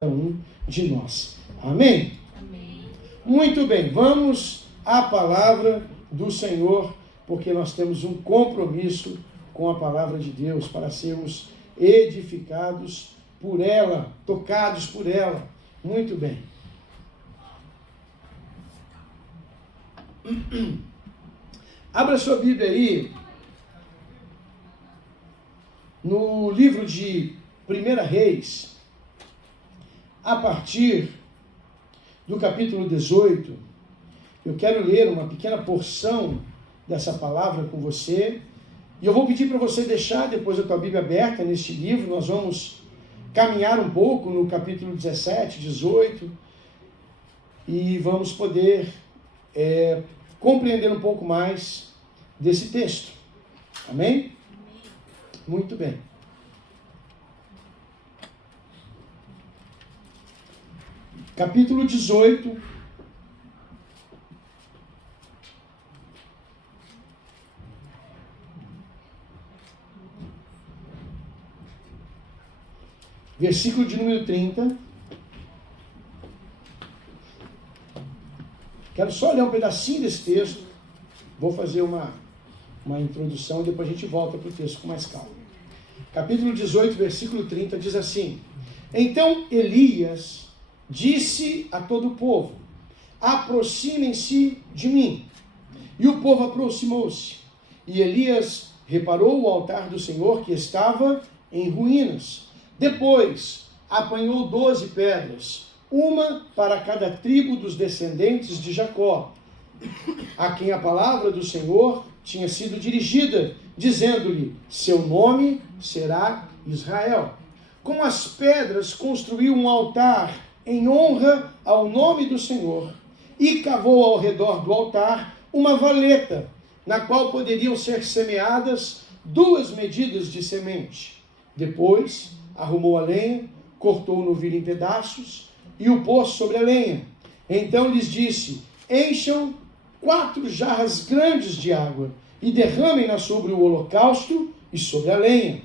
Um de nós. Amém? Amém. Muito bem, vamos à palavra do Senhor, porque nós temos um compromisso com a palavra de Deus para sermos edificados por ela, tocados por ela. Muito bem. Abra sua Bíblia aí no livro de 1 Reis, a partir do capítulo 18, eu quero ler uma pequena porção dessa palavra com você, e eu vou pedir para você deixar depois a tua Bíblia aberta neste livro. Nós vamos caminhar um pouco no capítulo 17, 18, e vamos poder compreender um pouco mais desse texto. Amém? Muito bem. Capítulo 18, versículo de número 30. Quero só ler um pedacinho desse texto. Vou fazer uma introdução e depois a gente volta para o texto com mais calma. Capítulo 18, versículo 30 diz assim: Então Elias disse a todo o povo: aproximem-se de mim. E o povo aproximou-se. E Elias reparou o altar do Senhor que estava em ruínas. Depois apanhou 12 pedras, uma para cada tribo dos descendentes de Jacó, a quem a palavra do Senhor tinha sido dirigida, dizendo-lhe: seu nome será Israel. Com as pedras construiu um altar em honra ao nome do Senhor, e cavou ao redor do altar uma valeta, na qual poderiam ser semeadas 2 medidas de semente. Depois arrumou a lenha, cortou o novilho em pedaços e o pôs sobre a lenha. Então lhes disse: encham 4 jarras grandes de água e derramem-na sobre o holocausto e sobre a lenha.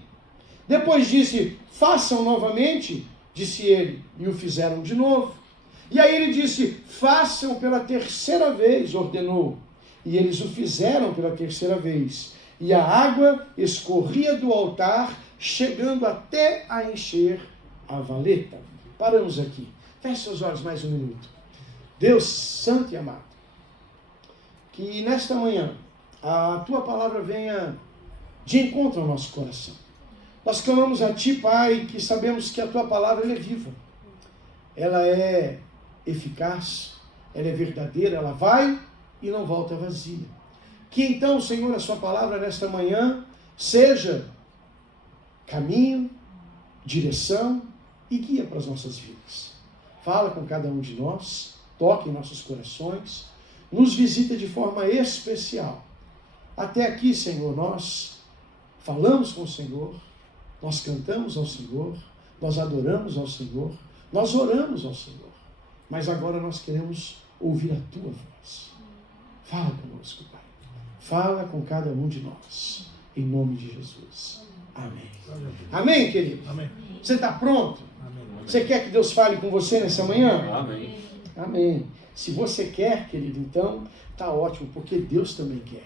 Depois disse: façam novamente. Disse ele, e o fizeram de novo. E aí ele disse: façam pela 3ª vez, ordenou. E eles o fizeram pela 3ª vez. E a água escorria do altar, chegando até a encher a valeta. Paramos aqui. Feche seus olhos mais um minuto. Deus santo e amado, que nesta manhã a tua palavra venha de encontro ao nosso coração. Nós clamamos a Ti, Pai, que sabemos que a Tua palavra ela é viva, ela é eficaz, ela é verdadeira, ela vai e não volta vazia. Que então, Senhor, a Sua palavra nesta manhã seja caminho, direção e guia para as nossas vidas. Fala com cada um de nós, toque em nossos corações, nos visita de forma especial. Até aqui, Senhor, nós falamos com o Senhor, nós cantamos ao Senhor, nós adoramos ao Senhor, nós oramos ao Senhor. Mas agora nós queremos ouvir a Tua voz. Fala conosco, Pai. Fala com cada um de nós. Em nome de Jesus. Amém. Amém, querido? Amém. Você está pronto? Amém. Você quer que Deus fale com você nessa manhã? Amém. Amém. Se você quer, querido, então está ótimo, porque Deus também quer.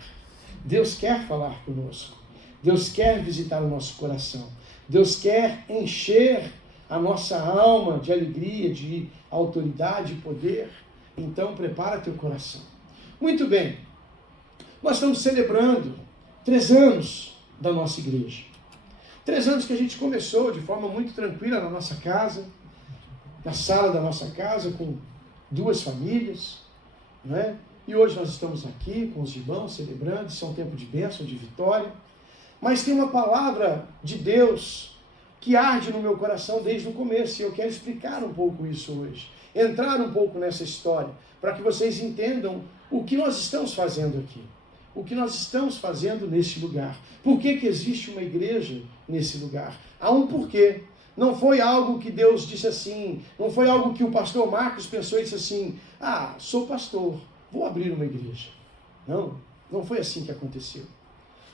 Deus quer falar conosco. Deus quer visitar o nosso coração. Deus quer encher a nossa alma de alegria, de autoridade e poder. Então, prepara teu coração. Muito bem. Nós estamos celebrando 3 anos da nossa igreja. 3 anos que a gente começou de forma muito tranquila na nossa casa, na sala da nossa casa, com 2 famílias, não é? E hoje nós estamos aqui com os irmãos celebrando. Isso é um tempo de bênção, de vitória. Mas tem uma palavra de Deus que arde no meu coração desde o começo, e eu quero explicar um pouco isso hoje, entrar um pouco nessa história, para que vocês entendam o que nós estamos fazendo aqui, o que nós estamos fazendo nesse lugar, por que existe uma igreja nesse lugar. Há um porquê. Não foi algo que Deus disse assim, não foi algo que o pastor Marcos pensou e disse assim: ah, sou pastor, vou abrir uma igreja. Não foi assim que aconteceu.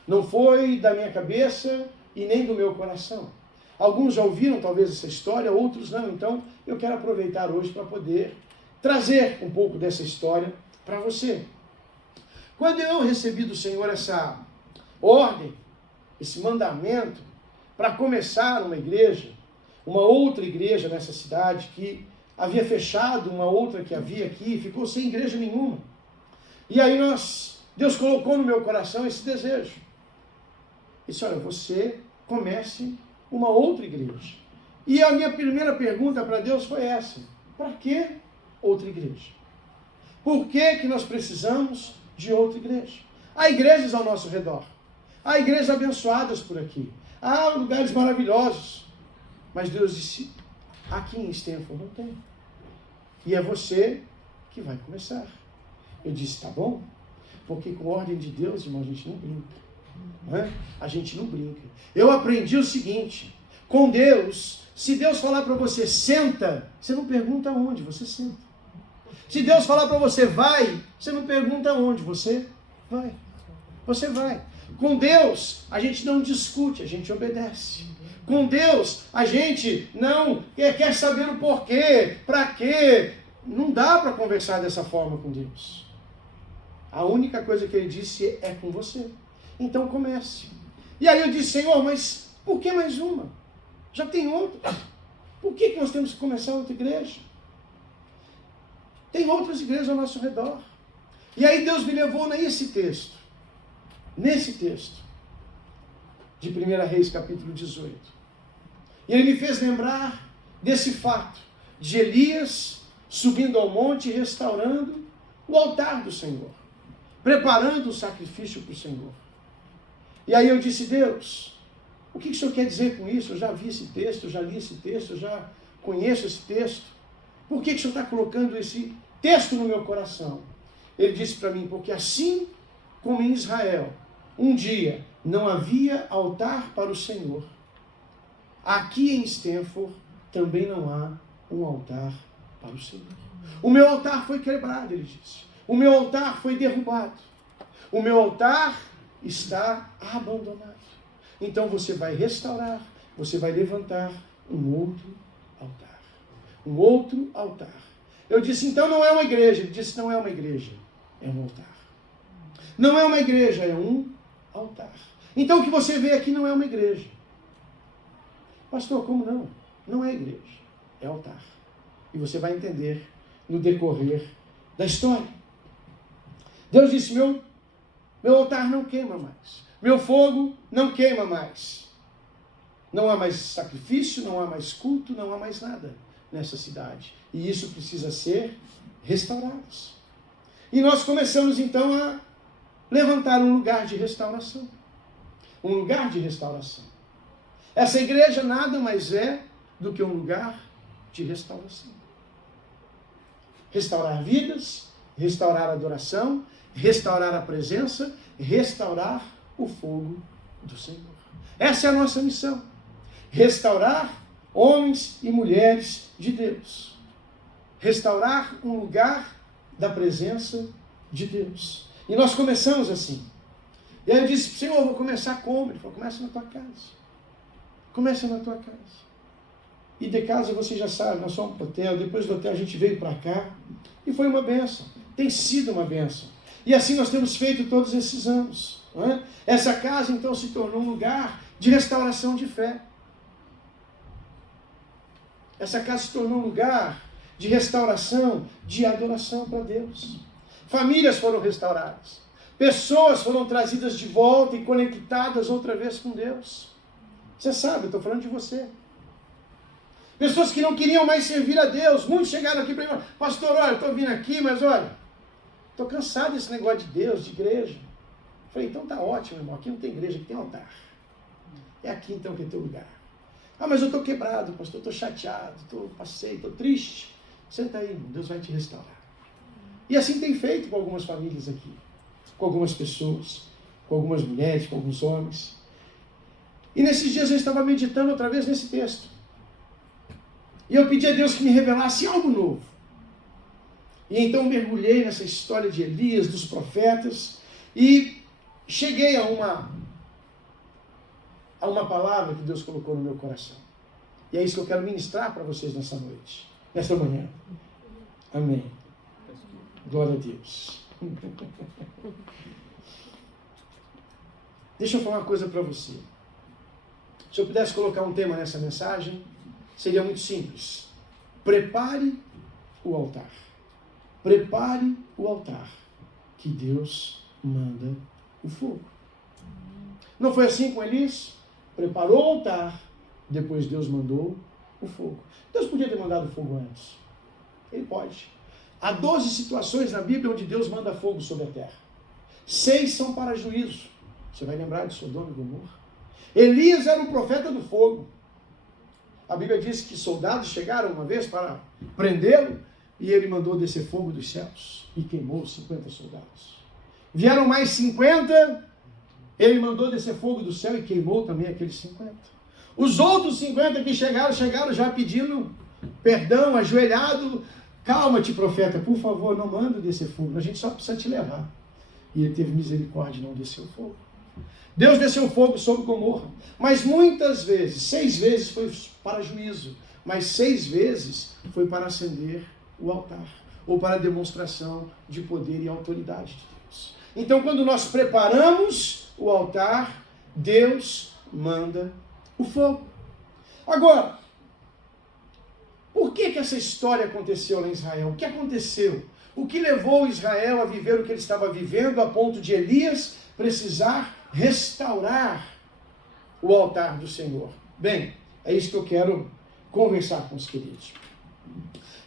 Não foi da minha cabeça e nem do meu coração. Alguns já ouviram talvez essa história, outros não. Então eu quero aproveitar hoje para poder trazer um pouco dessa história para você. Quando eu recebi do Senhor essa ordem, esse mandamento, para começar uma igreja, uma outra igreja nessa cidade que havia fechado, uma outra que havia aqui, ficou sem igreja nenhuma. E aí Deus colocou no meu coração esse desejo. Disse, olha, você comece uma outra igreja. E a minha primeira pergunta para Deus foi essa: para que outra igreja? Por que nós precisamos de outra igreja? Há igrejas ao nosso redor. Há igrejas abençoadas por aqui. Há lugares maravilhosos. Mas Deus disse, aqui em Stanford não tem. E é você que vai começar. Eu disse, tá bom? Porque com a ordem de Deus, irmão, a gente não brinca. Não é? A gente não brinca. Eu aprendi o seguinte, com Deus, se Deus falar para você, senta, você não pergunta onde, você senta. Se Deus falar para você, vai, você não pergunta onde, você vai. Você vai. Com Deus, a gente não discute, a gente obedece. Com Deus, a gente não quer saber o porquê, para quê. Não dá para conversar dessa forma com Deus. A única coisa que Ele disse é com você. Então comece. E aí eu disse, Senhor, mas por que mais uma? Já tem outra. Por que nós temos que começar outra igreja? Tem outras igrejas ao nosso redor. E aí Deus me levou nesse texto de 1 Reis, capítulo 18. E Ele me fez lembrar desse fato, de Elias subindo ao monte e restaurando o altar do Senhor, preparando o sacrifício para o Senhor. E aí eu disse, Deus, o que o Senhor quer dizer com isso? Eu já vi esse texto, eu já li esse texto, eu já conheço esse texto. Por que o Senhor está colocando esse texto no meu coração? Ele disse para mim, porque assim como em Israel, um dia não havia altar para o Senhor, aqui em Stanford também não há um altar para o Senhor. O meu altar foi quebrado, ele disse. O meu altar foi derrubado. O meu altar está abandonado. Então você vai restaurar, você vai levantar um outro altar. Um outro altar. Eu disse, então não é uma igreja. Ele disse, não é uma igreja, é um altar. Não é uma igreja, é um altar. Então o que você vê aqui não é uma igreja. Pastor, como não? Não é igreja, é altar. E você vai entender no decorrer da história. Deus disse, meu altar não queima mais. Meu fogo não queima mais. Não há mais sacrifício, não há mais culto, não há mais nada nessa cidade. E isso precisa ser restaurado. E nós começamos então a levantar um lugar de restauração. Um lugar de restauração. Essa igreja nada mais é do que um lugar de restauração. Restaurar vidas, restaurar a adoração, restaurar a presença, restaurar o fogo do Senhor. Essa é a nossa missão. Restaurar homens e mulheres de Deus. Restaurar um lugar da presença de Deus. E nós começamos assim. E aí eu disse, Senhor, vou começar como? Ele falou, começa na tua casa. Começa na tua casa. E de casa você já sabe, nós fomos para o hotel, depois do hotel a gente veio para cá. E foi uma bênção. Tem sido uma bênção. E assim nós temos feito todos esses anos. Não é? Essa casa então se tornou um lugar de restauração de fé. Essa casa se tornou um lugar de restauração, de adoração para Deus. Famílias foram restauradas. Pessoas foram trazidas de volta e conectadas outra vez com Deus. Você sabe, eu estou falando de você. Pessoas que não queriam mais servir a Deus. Muitos chegaram aqui para mim, pastor, olha, eu estou vindo aqui, mas olha, estou cansado desse negócio de Deus, de igreja. Eu falei, então tá ótimo, irmão, aqui não tem igreja, aqui tem altar. É aqui então que é teu lugar. Ah, mas eu estou quebrado, pastor, estou chateado, estou triste. Senta aí, irmão, Deus vai te restaurar. E assim tem feito com algumas famílias aqui, com algumas pessoas, com algumas mulheres, com alguns homens. E nesses dias eu estava meditando outra vez nesse texto. E eu pedi a Deus que me revelasse algo novo. E então mergulhei nessa história de Elias, dos profetas, e cheguei a uma palavra que Deus colocou no meu coração. E é isso que eu quero ministrar para vocês nessa noite, nesta manhã. Amém. Glória a Deus. Deixa eu falar uma coisa para você. Se eu pudesse colocar um tema nessa mensagem, seria muito simples. Prepare o altar. Prepare o altar, que Deus manda o fogo. Não foi assim com Elias? Preparou o altar, depois Deus mandou o fogo. Deus podia ter mandado o fogo antes. Ele pode. Há 12 situações na Bíblia onde Deus manda fogo sobre a terra. 6 são para juízo. Você vai lembrar de Sodoma e Gomorra. Elias era um profeta do fogo. A Bíblia diz que soldados chegaram uma vez para prendê-lo e ele mandou descer fogo dos céus e queimou 50 soldados. Vieram mais 50, ele mandou descer fogo do céu e queimou também aqueles 50. Os outros 50 que chegaram já pedindo perdão, ajoelhado. Calma-te, profeta, por favor, não manda descer fogo, a gente só precisa te levar. E ele teve misericórdia e não desceu fogo. Deus desceu fogo sobre Gomorra, mas muitas vezes, 6 vezes foi para juízo, mas 6 vezes foi para acender o altar, ou para demonstração de poder e autoridade de Deus. Então, quando nós preparamos o altar, Deus manda o fogo. Agora, por que essa história aconteceu lá em Israel? O que aconteceu? O que levou Israel a viver o que ele estava vivendo, a ponto de Elias precisar restaurar o altar do Senhor? Bem, é isso que eu quero conversar com os queridos.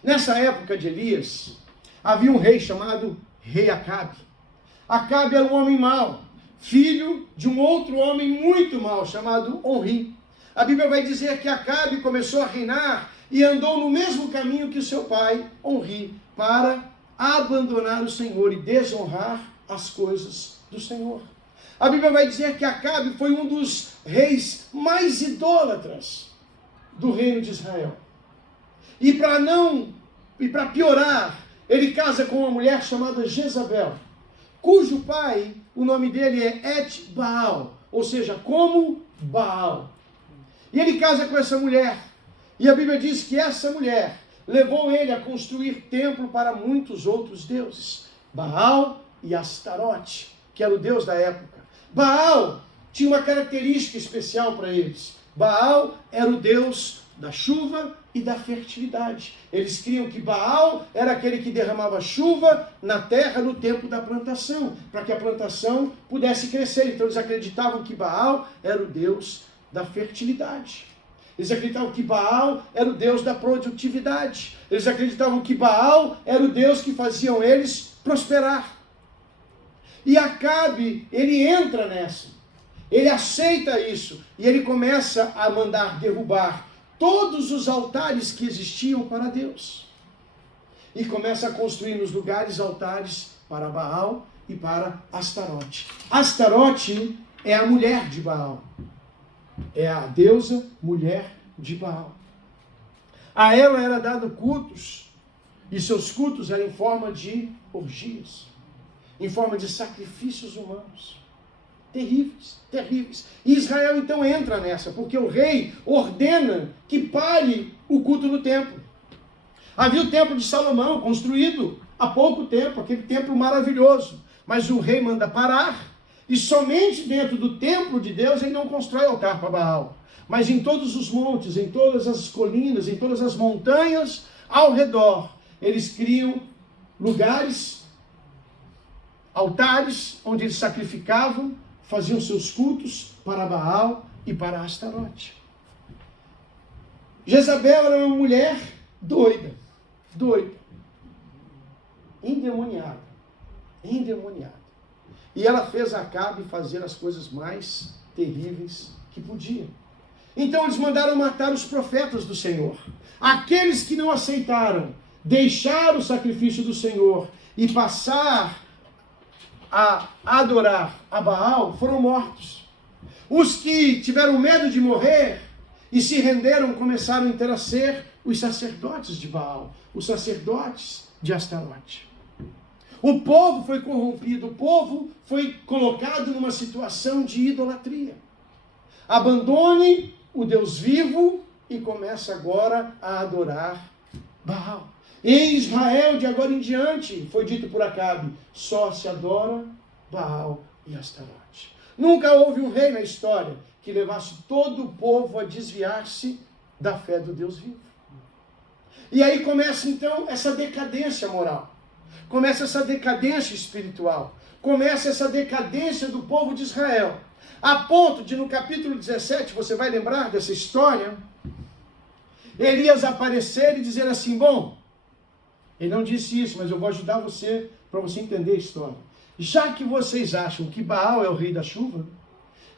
Nessa época de Elias, havia um rei chamado Rei Acabe. Acabe era um homem mau, filho de um outro homem muito mau, chamado Onri. A Bíblia vai dizer que Acabe começou a reinar e andou no mesmo caminho que o seu pai, Onri, para abandonar o Senhor e desonrar as coisas do Senhor. A Bíblia vai dizer que Acabe foi um dos reis mais idólatras do reino de Israel. E para piorar, ele casa com uma mulher chamada Jezabel, cujo pai, o nome dele é Et-Baal, ou seja, como Baal. E ele casa com essa mulher, e a Bíblia diz que essa mulher levou ele a construir templo para muitos outros deuses, Baal e Astarote, que era o deus da época. Baal tinha uma característica especial para eles. Baal era o deus da chuva e da fertilidade. Eles criam que Baal era aquele que derramava chuva na terra no tempo da plantação, para que a plantação pudesse crescer. Então eles acreditavam que Baal era o deus da fertilidade. Eles acreditavam que Baal era o deus da produtividade. Eles acreditavam que Baal era o deus que faziam eles prosperar. E Acabe, ele entra nessa. Ele aceita isso. E ele começa a mandar derrubar todos os altares que existiam para Deus. E começa a construir nos lugares altares para Baal e para Astarote. Astarote é a mulher de Baal. É a deusa mulher de Baal. A ela era dado cultos. E seus cultos eram em forma de orgias, em forma de sacrifícios humanos. Terríveis, terríveis. E Israel então entra nessa, porque o rei ordena que pare o culto no templo. Havia o templo de Salomão, construído há pouco tempo, aquele templo maravilhoso. Mas o rei manda parar, e somente dentro do templo de Deus ele não constrói altar para Baal. Mas em todos os montes, em todas as colinas, em todas as montanhas ao redor, eles criam lugares, altares, onde eles sacrificavam, faziam seus cultos para Baal e para Astarote. Jezabel era uma mulher doida, endemoniada. E ela fez Acabe fazer as coisas mais terríveis que podia. Então eles mandaram matar os profetas do Senhor. Aqueles que não aceitaram deixar o sacrifício do Senhor e passar a adorar a Baal foram mortos. Os que tiveram medo de morrer e se renderam começaram então a ser os sacerdotes de Baal, os sacerdotes de Astarote. O povo foi corrompido, o povo foi colocado numa situação de idolatria. Abandone o Deus vivo e começa agora a adorar Baal. Em Israel, de agora em diante, foi dito por Acabe, só se adora Baal e Astarote. Nunca houve um rei na história que levasse todo o povo a desviar-se da fé do Deus vivo. E aí começa então essa decadência moral, começa essa decadência espiritual, começa essa decadência do povo de Israel, a ponto de no capítulo 17, você vai lembrar dessa história, Elias aparecer e dizer assim, bom, ele não disse isso, mas eu vou ajudar você, para você entender a história. Já que vocês acham que Baal é o rei da chuva,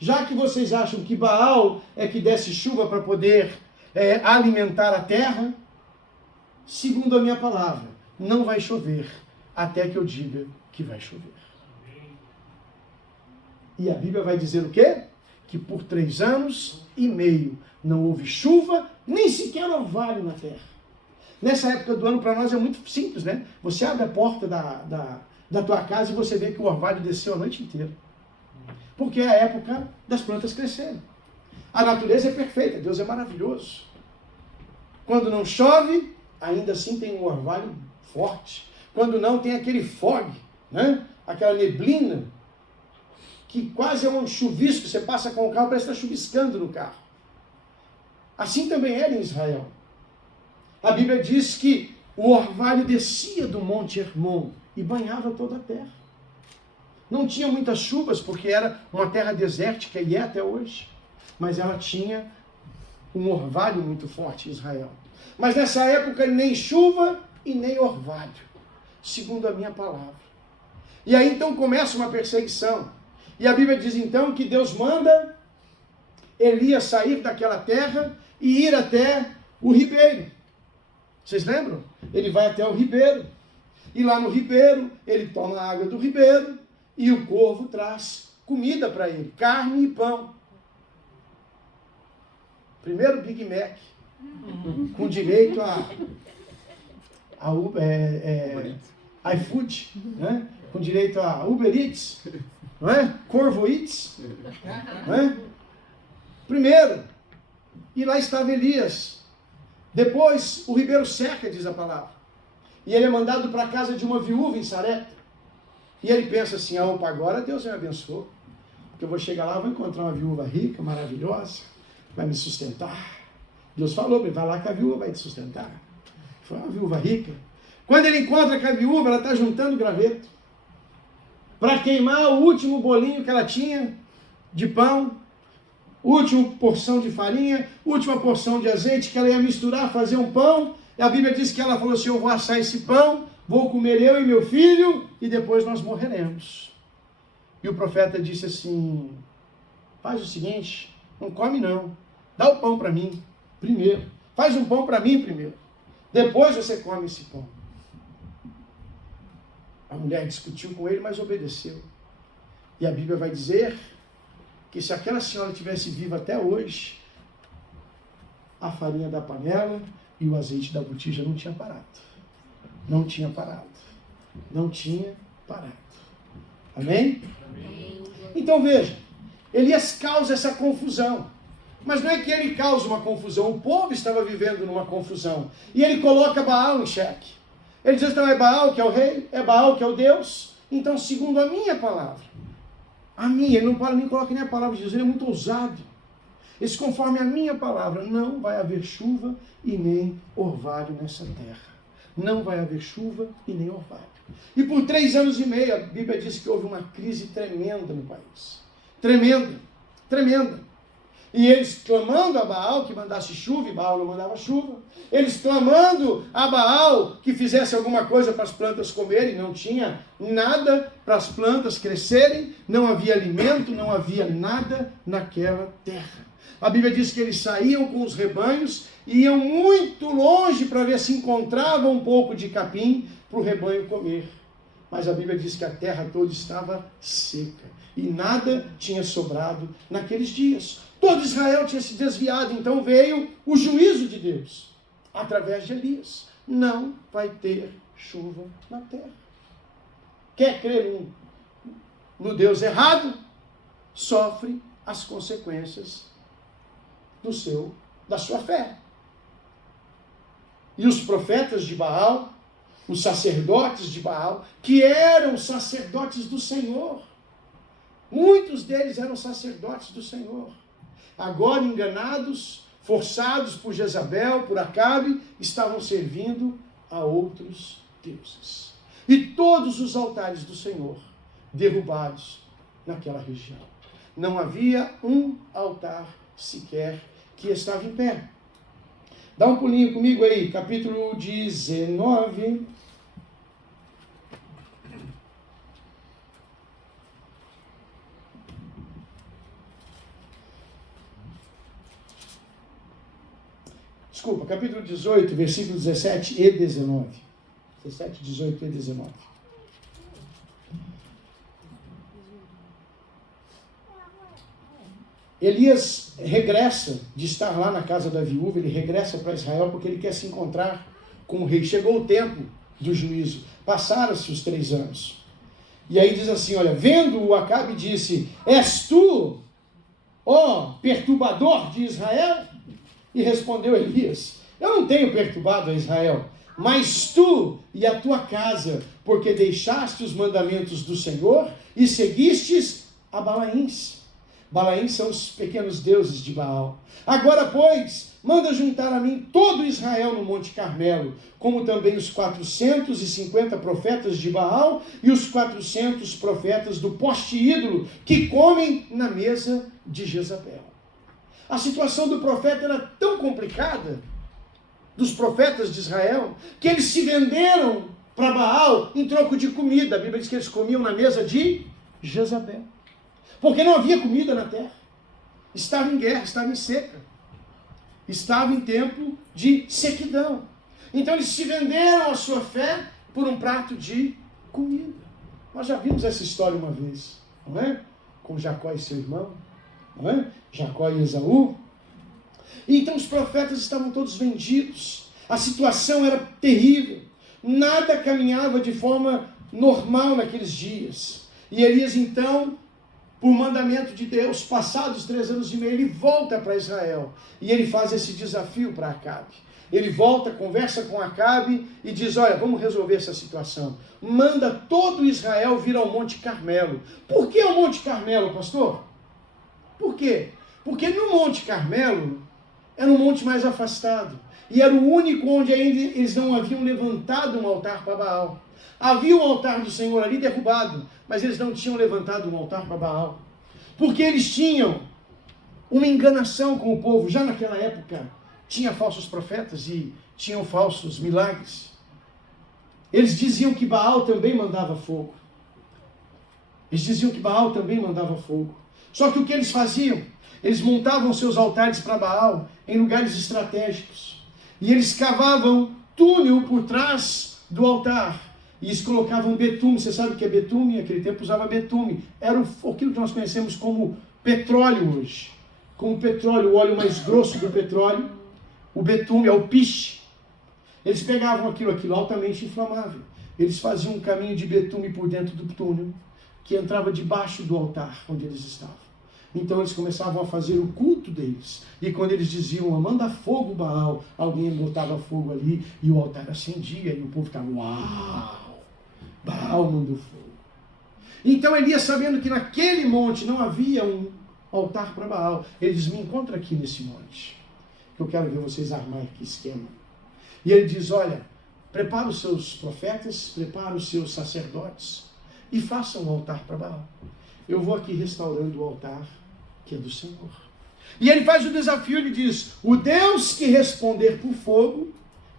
já que vocês acham que Baal é que desce chuva para poder alimentar a terra, segundo a minha palavra, não vai chover até que eu diga que vai chover. E a Bíblia vai dizer o quê? Que por 3 anos e meio não houve chuva, nem sequer orvalho na terra. Nessa época do ano, para nós é muito simples, né? Você abre a porta da tua casa e você vê que o orvalho desceu a noite inteira. Porque é a época das plantas crescerem. A natureza é perfeita, Deus é maravilhoso. Quando não chove, ainda assim tem um orvalho forte. Quando não, tem aquele fog, né? Aquela neblina, que quase é um chuvisco, você passa com o carro, parece que está chuviscando no carro. Assim também era em Israel. A Bíblia diz que o orvalho descia do Monte Hermon e banhava toda a terra. Não tinha muitas chuvas, porque era uma terra desértica e é até hoje. Mas ela tinha um orvalho muito forte em Israel. Mas nessa época nem chuva e nem orvalho, segundo a minha palavra. E aí então começa uma perseguição. E a Bíblia diz então que Deus manda Elias sair daquela terra e ir até o ribeiro. Vocês lembram? Ele vai até o ribeiro. E lá no ribeiro, ele toma a água do ribeiro e o corvo traz comida para ele, carne e pão. Primeiro Big Mac, com direito a iFood, né? Com direito a Uber Eats, não é? Corvo Eats, não é? Primeiro, e lá estava Elias. Depois, o ribeiro seca, diz a palavra. E ele é mandado para a casa de uma viúva em Sarepta. E ele pensa assim, opa, agora Deus me abençoou. Porque eu vou chegar lá, vou encontrar uma viúva rica, maravilhosa, vai me sustentar. Deus falou para ele, vai lá que a viúva vai te sustentar. Foi uma viúva rica. Quando ele encontra com a viúva, ela está juntando graveto para queimar o último bolinho que ela tinha de pão, última porção de farinha, última porção de azeite que ela ia misturar, fazer um pão. E a Bíblia diz que ela falou assim, eu vou assar esse pão, vou comer eu e meu filho e depois nós morreremos. E o profeta disse assim, faz o seguinte, não come não, dá o pão para mim primeiro, faz um pão para mim primeiro, depois você come esse pão. A mulher discutiu com ele, mas obedeceu. E a Bíblia vai dizer que se aquela senhora tivesse viva até hoje, a farinha da panela e o azeite da botija não tinha parado. Não tinha parado. Não tinha parado. Amém? Amém. Então veja, Elias causa essa confusão. Mas não é que ele causa uma confusão, o povo estava vivendo numa confusão. E ele coloca Baal em xeque. Ele diz, então é Baal que é o rei, é Baal que é o Deus. Então, segundo a minha palavra, ele não para nem coloca nem a palavra de Deus, ele é muito ousado. Esse conforme a minha palavra, não vai haver chuva e nem orvalho nessa terra. Não vai haver chuva e nem orvalho. E por 3 anos e meio, a Bíblia diz que houve uma crise tremenda no país. Tremenda, tremenda. E eles clamando a Baal que mandasse chuva, e Baal não mandava chuva. Eles clamando a Baal que fizesse alguma coisa para as plantas comerem, não tinha nada para as plantas crescerem, não havia alimento, não havia nada naquela terra. A Bíblia diz que eles saíam com os rebanhos e iam muito longe para ver se encontravam um pouco de capim para o rebanho comer. Mas a Bíblia diz que a terra toda estava seca e nada tinha sobrado naqueles dias. Todo Israel tinha se desviado, então veio o juízo de Deus através de Elias. Não vai ter chuva na terra. Quer crer no Deus errado, sofre as consequências do seu da sua fé. E os profetas de Baal, os sacerdotes de Baal, que eram sacerdotes do Senhor, muitos deles eram sacerdotes do Senhor, agora enganados, forçados por Jezabel, por Acabe, estavam servindo a outros deuses. E todos os altares do Senhor derrubados naquela região. Não havia um altar sequer que estava em pé. Dá um pulinho comigo aí, capítulo 19. Desculpa, capítulo 18, versículos 17 e 19. 17, 18 e 19. Elias regressa de estar lá na casa da viúva, ele regressa para Israel porque ele quer se encontrar com o rei. Chegou o tempo do juízo, passaram-se os 3 anos. E aí diz assim, olha, vendo-o Acabe disse, és tu, ó perturbador de Israel? E respondeu Elias, eu não tenho perturbado a Israel, mas tu e a tua casa, porque deixaste os mandamentos do Senhor e seguistes a Balaíns. Balaíns são os pequenos deuses de Baal. Agora, pois, manda juntar a mim todo Israel no Monte Carmelo, como também os 450 profetas de Baal e os 400 profetas do poste ídolo que comem na mesa de Jezabel. A situação do profeta era tão complicada, dos profetas de Israel, que eles se venderam para Baal em troco de comida. A Bíblia diz que eles comiam na mesa de Jezabel. Porque não havia comida na terra. Estava em guerra, estava em seca. Estava em tempo de sequidão. Então eles se venderam a sua fé por um prato de comida. Nós já vimos essa história uma vez, não é? Com Jacó e seu irmão, não é? Jacó e Esaú. E então os profetas estavam todos vendidos. A situação era terrível. Nada caminhava de forma normal naqueles dias. E Elias então, por mandamento de Deus, passados 3 anos e meio, ele volta para Israel. E ele faz esse desafio para Acabe. Ele volta, conversa com Acabe e diz, olha, vamos resolver essa situação. Manda todo Israel vir ao Monte Carmelo. Por que o Monte Carmelo, pastor? Por quê? Porque no Monte Carmelo era um monte mais afastado. E era o único onde ainda eles não haviam levantado um altar para Baal. Havia um altar do Senhor ali derrubado, mas eles não tinham levantado um altar para Baal. Porque eles tinham uma enganação com o povo. Já naquela época tinha falsos profetas e tinham falsos milagres. Eles diziam que Baal também mandava fogo. Eles diziam que Baal também mandava fogo. Só que o que eles faziam? Eles montavam seus altares para Baal em lugares estratégicos. E eles cavavam túnel por trás do altar. E eles colocavam betume. Você sabe o que é betume? Naquele tempo usava betume. Era aquilo que nós conhecemos como petróleo hoje. Como petróleo, o óleo mais grosso do petróleo. O betume é o piche. Eles pegavam aquilo altamente inflamável. Eles faziam um caminho de betume por dentro do túnel, que entrava debaixo do altar onde eles estavam. Então eles começavam a fazer o culto deles. E quando eles diziam, manda fogo Baal, alguém botava fogo ali e o altar acendia e o povo ficava, uau, Baal mandou fogo. Então Elias, sabendo que naquele monte não havia um altar para Baal, ele diz, me encontra aqui nesse monte, que eu quero ver vocês armarem que esquema. E ele diz, olha, prepara os seus profetas, prepara os seus sacerdotes e façam um altar para Baal. Eu vou aqui restaurando o altar que é do Senhor. E ele faz o desafio, ele diz, o Deus que responder por fogo,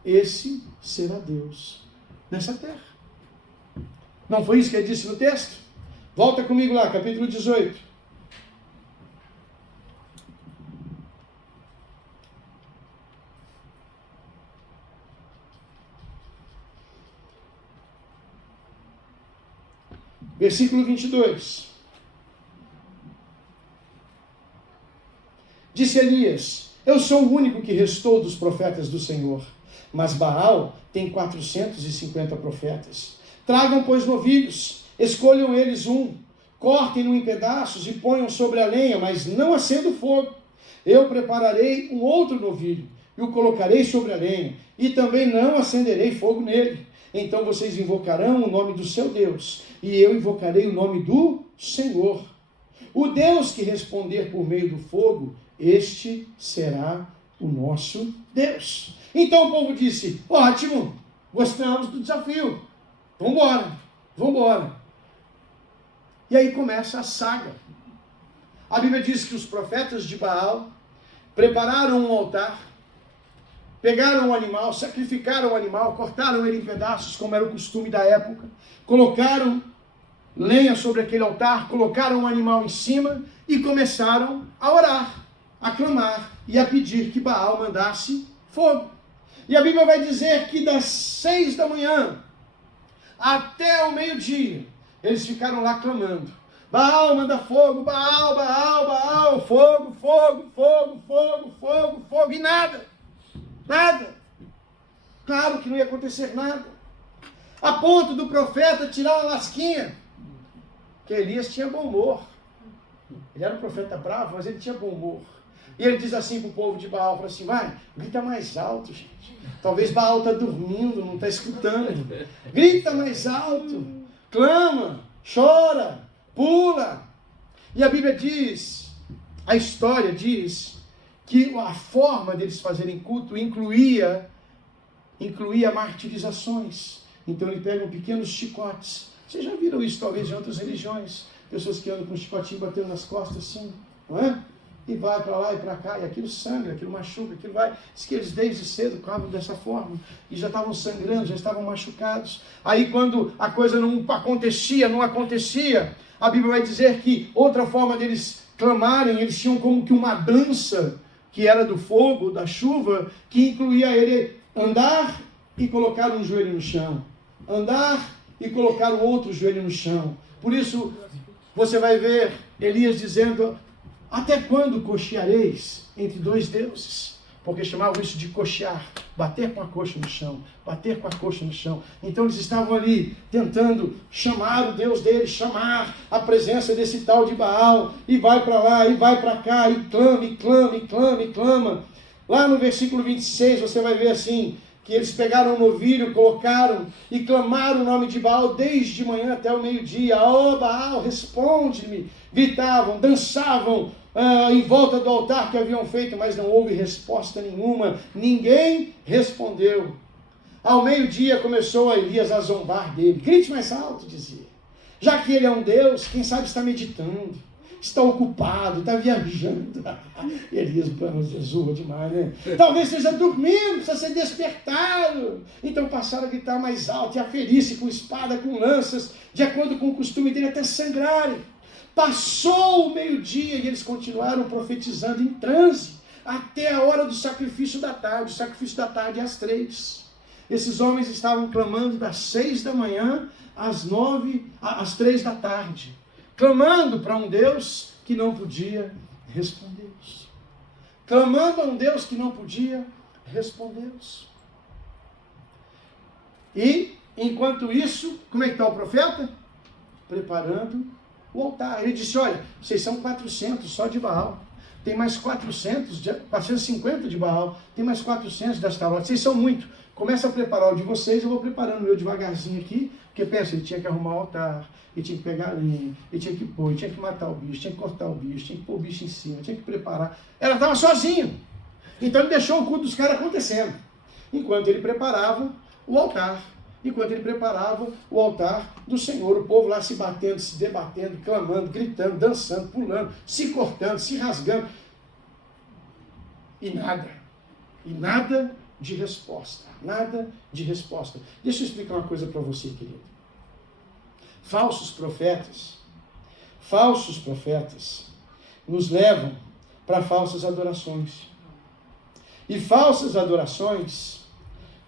esse será Deus nessa terra. Não foi isso que ele disse no texto? Volta comigo lá, capítulo 18. Versículo 22. Disse Elias, eu sou o único que restou dos profetas do Senhor, mas Baal tem 450 profetas. Tragam, pois, novilhos, escolham eles um, cortem-no em pedaços e ponham sobre a lenha, mas não acenda o fogo. Eu prepararei um outro novilho e o colocarei sobre a lenha, e também não acenderei fogo nele. Então vocês invocarão o nome do seu Deus, e eu invocarei o nome do Senhor. O Deus que responder por meio do fogo, este será o nosso Deus. Então o povo disse: ótimo, gostamos do desafio, vamos embora. E aí começa a saga. A Bíblia diz que os profetas de Baal prepararam um altar, pegaram o animal, sacrificaram o animal, cortaram ele em pedaços, como era o costume da época, colocaram lenha sobre aquele altar, colocaram o animal em cima e começaram a orar, a clamar e a pedir que Baal mandasse fogo. E a Bíblia vai dizer que das 6 da manhã até o meio-dia, eles ficaram lá clamando: Baal, manda fogo, Baal, Baal, Baal, fogo, fogo, fogo, fogo, fogo, fogo, e nada. Claro que não ia acontecer nada. A ponto do profeta tirar uma lasquinha, que Elias tinha bom humor. Ele era um profeta bravo, mas ele tinha bom humor. E ele diz assim para o povo de Baal, fala assim: vai, grita mais alto, gente. Talvez Baal está dormindo, não está escutando. Grita mais alto, clama, chora, pula. E a Bíblia diz, a história diz, que a forma deles fazerem culto incluía martirizações. Então eles pegam pequenos chicotes. Vocês já viram isso talvez em outras religiões? Pessoas que andam com um chicotinho batendo nas costas assim, não é? E vai para lá e para cá, e aquilo sangra, aquilo machuca, aquilo vai. Diz que eles desde cedo cavam dessa forma, e já estavam sangrando, já estavam machucados. Aí quando a coisa não acontecia, a Bíblia vai dizer que outra forma deles clamarem, eles tinham como que uma dança, que era do fogo, da chuva, que incluía ele andar e colocar um joelho no chão, andar e colocar o outro joelho no chão. Por isso, você vai ver Elias dizendo: até quando cocheareis entre dois deuses? Porque chamavam isso de cochear, bater com a coxa no chão, bater com a coxa no chão. Então eles estavam ali tentando chamar o Deus deles, chamar a presença desse tal de Baal, e vai para lá, e vai para cá, e clama, e clama, e clama, e clama. Lá no versículo 26 você vai ver assim, que eles pegaram um novilho, colocaram e clamaram o nome de Baal desde de manhã até o meio-dia. Ó Baal, responde-me. Gritavam, dançavam em volta do altar que haviam feito, mas não houve resposta nenhuma. Ninguém respondeu. Ao meio-dia começou Elias a zombar dele. Grite mais alto, dizia. Já que ele é um Deus, quem sabe está meditando, está ocupado, está viajando. Elias zoa demais, né? Talvez esteja dormindo, precisa ser despertado. Então passaram a gritar mais alto e a ferir-se com espada, com lanças, de acordo com o costume dele, até sangrarem. Passou o meio-dia e eles continuaram profetizando em transe até a hora do sacrifício da tarde. O sacrifício da tarde é às 3. Esses homens estavam clamando das 6 da manhã às 3 da tarde. Clamando para um Deus que não podia responder-os. Clamando a um Deus que não podia responder-os. E, enquanto isso, como é que está o profeta? Preparando o altar. Ele disse: olha, vocês são 400 só de Baal. Tem mais 450 de Baal. Tem mais 400 das tarotas. Vocês são muito. Começa a preparar o de vocês, eu vou preparando o meu devagarzinho aqui. Porque pensa, ele tinha que arrumar o altar, ele tinha que pegar a linha, ele tinha que pôr, ele tinha que matar o bicho, tinha que cortar o bicho, tinha que pôr o bicho em cima, tinha que preparar. Ela estava sozinho. Então ele deixou o culto dos caras acontecendo. Enquanto ele preparava o altar. Enquanto ele preparava o altar do Senhor, o povo lá se batendo, se debatendo, clamando, gritando, dançando, pulando, se cortando, se rasgando. E nada de resposta. Nada de resposta. Deixa eu explicar uma coisa para você, querido. Falsos profetas nos levam para falsas adorações. E falsas adorações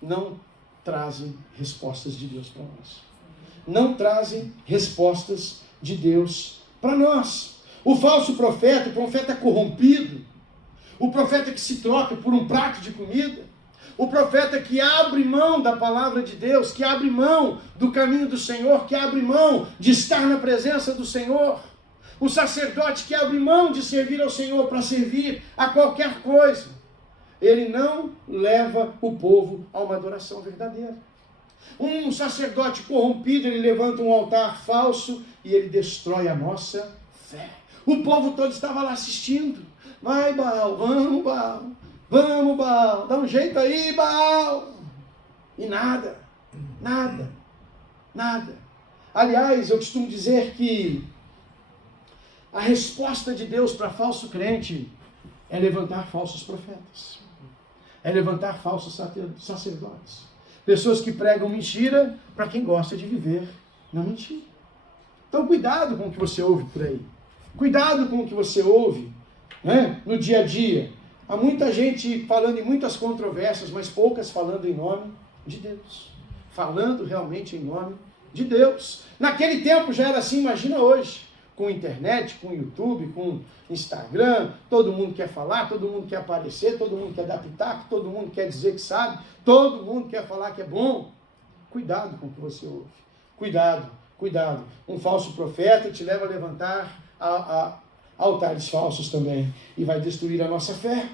não trazem respostas de Deus para nós. Não trazem respostas de Deus para nós. O falso profeta, o profeta corrompido, o profeta que se troca por um prato de comida, o profeta que abre mão da palavra de Deus, que abre mão do caminho do Senhor, que abre mão de estar na presença do Senhor, O sacerdote que abre mão de servir ao Senhor para servir a qualquer coisa, ele não leva o povo a uma adoração verdadeira. Um sacerdote corrompido, ele levanta um altar falso e ele destrói a nossa fé. O povo todo estava lá assistindo. Vai, Baal, vamos, Baal. Vamos, Baal, dá um jeito aí, Baal. E nada. Aliás, eu costumo dizer que a resposta de Deus para falso crente é levantar falsos profetas. É levantar falsos sacerdotes. Pessoas que pregam mentira para quem gosta de viver na mentira. Então cuidado com o que você ouve por aí. Cuidado com o que você ouve, né, no dia a dia. Há muita gente falando em muitas controvérsias, mas poucas falando em nome de Deus. Falando realmente em nome de Deus. Naquele tempo já era assim, imagina hoje. Com internet, com YouTube, com Instagram, todo mundo quer falar, todo mundo quer aparecer, todo mundo quer dar pitaco, todo mundo quer dizer que sabe, todo mundo quer falar que é bom. Cuidado com o que você ouve. Cuidado. Um falso profeta te leva a levantar altares falsos também e vai destruir a nossa fé.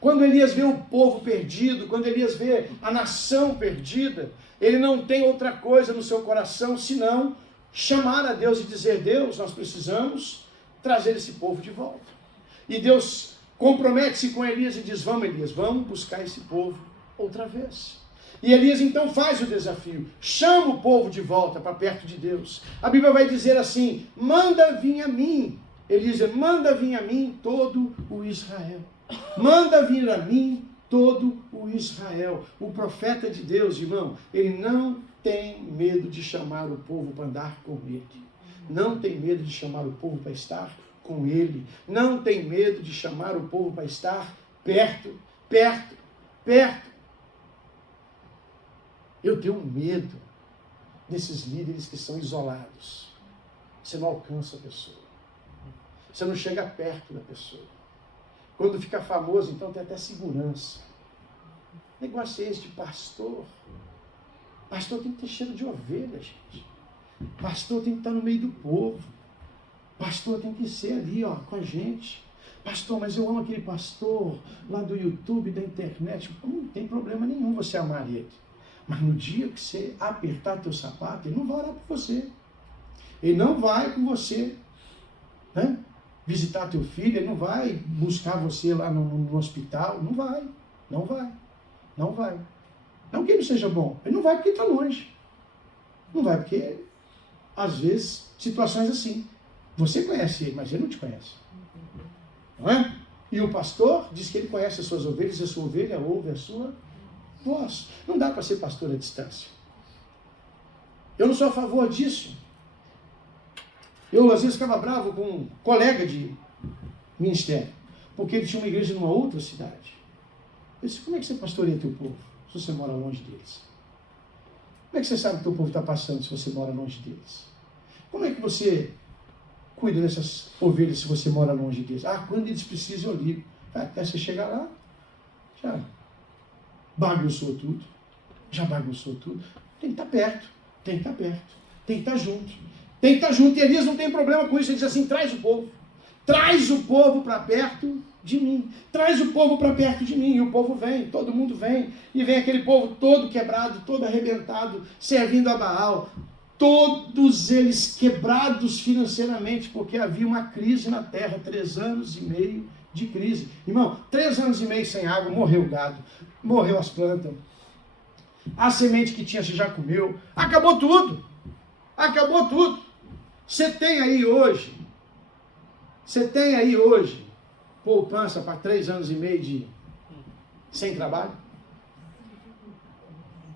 Quando Elias vê o povo perdido, quando Elias vê a nação perdida, ele não tem outra coisa no seu coração senão chamar a Deus e dizer: Deus, nós precisamos trazer esse povo de volta. E Deus compromete-se com Elias e diz: vamos, Elias, vamos buscar esse povo outra vez. E Elias então faz o desafio, chama o povo de volta para perto de Deus. A Bíblia vai dizer assim: manda vir a mim. Elias diz: manda vir a mim todo o Israel. Manda vir a mim todo o Israel. O profeta de Deus, irmão, ele não tem medo de chamar o povo para andar com ele. Não tem medo de chamar o povo para estar com ele. Não tem medo de chamar o povo para estar perto. Eu tenho medo desses líderes que são isolados. Você não alcança a pessoa. Você não chega perto da pessoa. Quando fica famoso, então tem até segurança. O negócio é esse de pastor. Pastor tem que ter cheiro de ovelha, gente. Pastor tem que estar no meio do povo. Pastor tem que ser ali, ó, com a gente. Pastor, mas eu amo aquele pastor lá do YouTube, da internet. Não tem problema nenhum você amar ele. Mas no dia que você apertar teu sapato, ele não vai orar por você. Ele não vai com você, né, visitar teu filho, ele não vai buscar você lá no hospital. Não vai. Não que ele seja bom. Ele não vai porque ele está longe. Não vai porque, às vezes, situações assim. Você conhece ele, mas ele não te conhece. Não é? E o pastor diz que ele conhece as suas ovelhas, e a sua ovelha ouve a sua voz. Não dá para ser pastor à distância. Eu não sou a favor disso. Eu, às vezes, ficava bravo com um colega de ministério, porque ele tinha uma igreja numa outra cidade. Eu disse: como é que você pastoreia teu povo se você mora longe deles? Como é que você sabe que teu povo está passando se você mora longe deles? Como é que você cuida dessas ovelhas se você mora longe deles? Quando eles precisam, eu ligo. Até você chegar lá, já bagunçou tudo. Tem que estar perto, tem que estar junto. E Elias não tem problema com isso. Ele diz assim: traz o povo para perto de mim. E o povo vem, todo mundo vem. E vem aquele povo todo quebrado, todo arrebentado, servindo a Baal. Todos eles quebrados financeiramente, porque havia uma crise na terra, 3 anos e meio de crise. Irmão, 3 anos e meio sem água, morreu o gado, morreu as plantas. A semente que tinha você já comeu. Acabou tudo. Você tem aí hoje poupança para 3 anos e meio sem trabalho?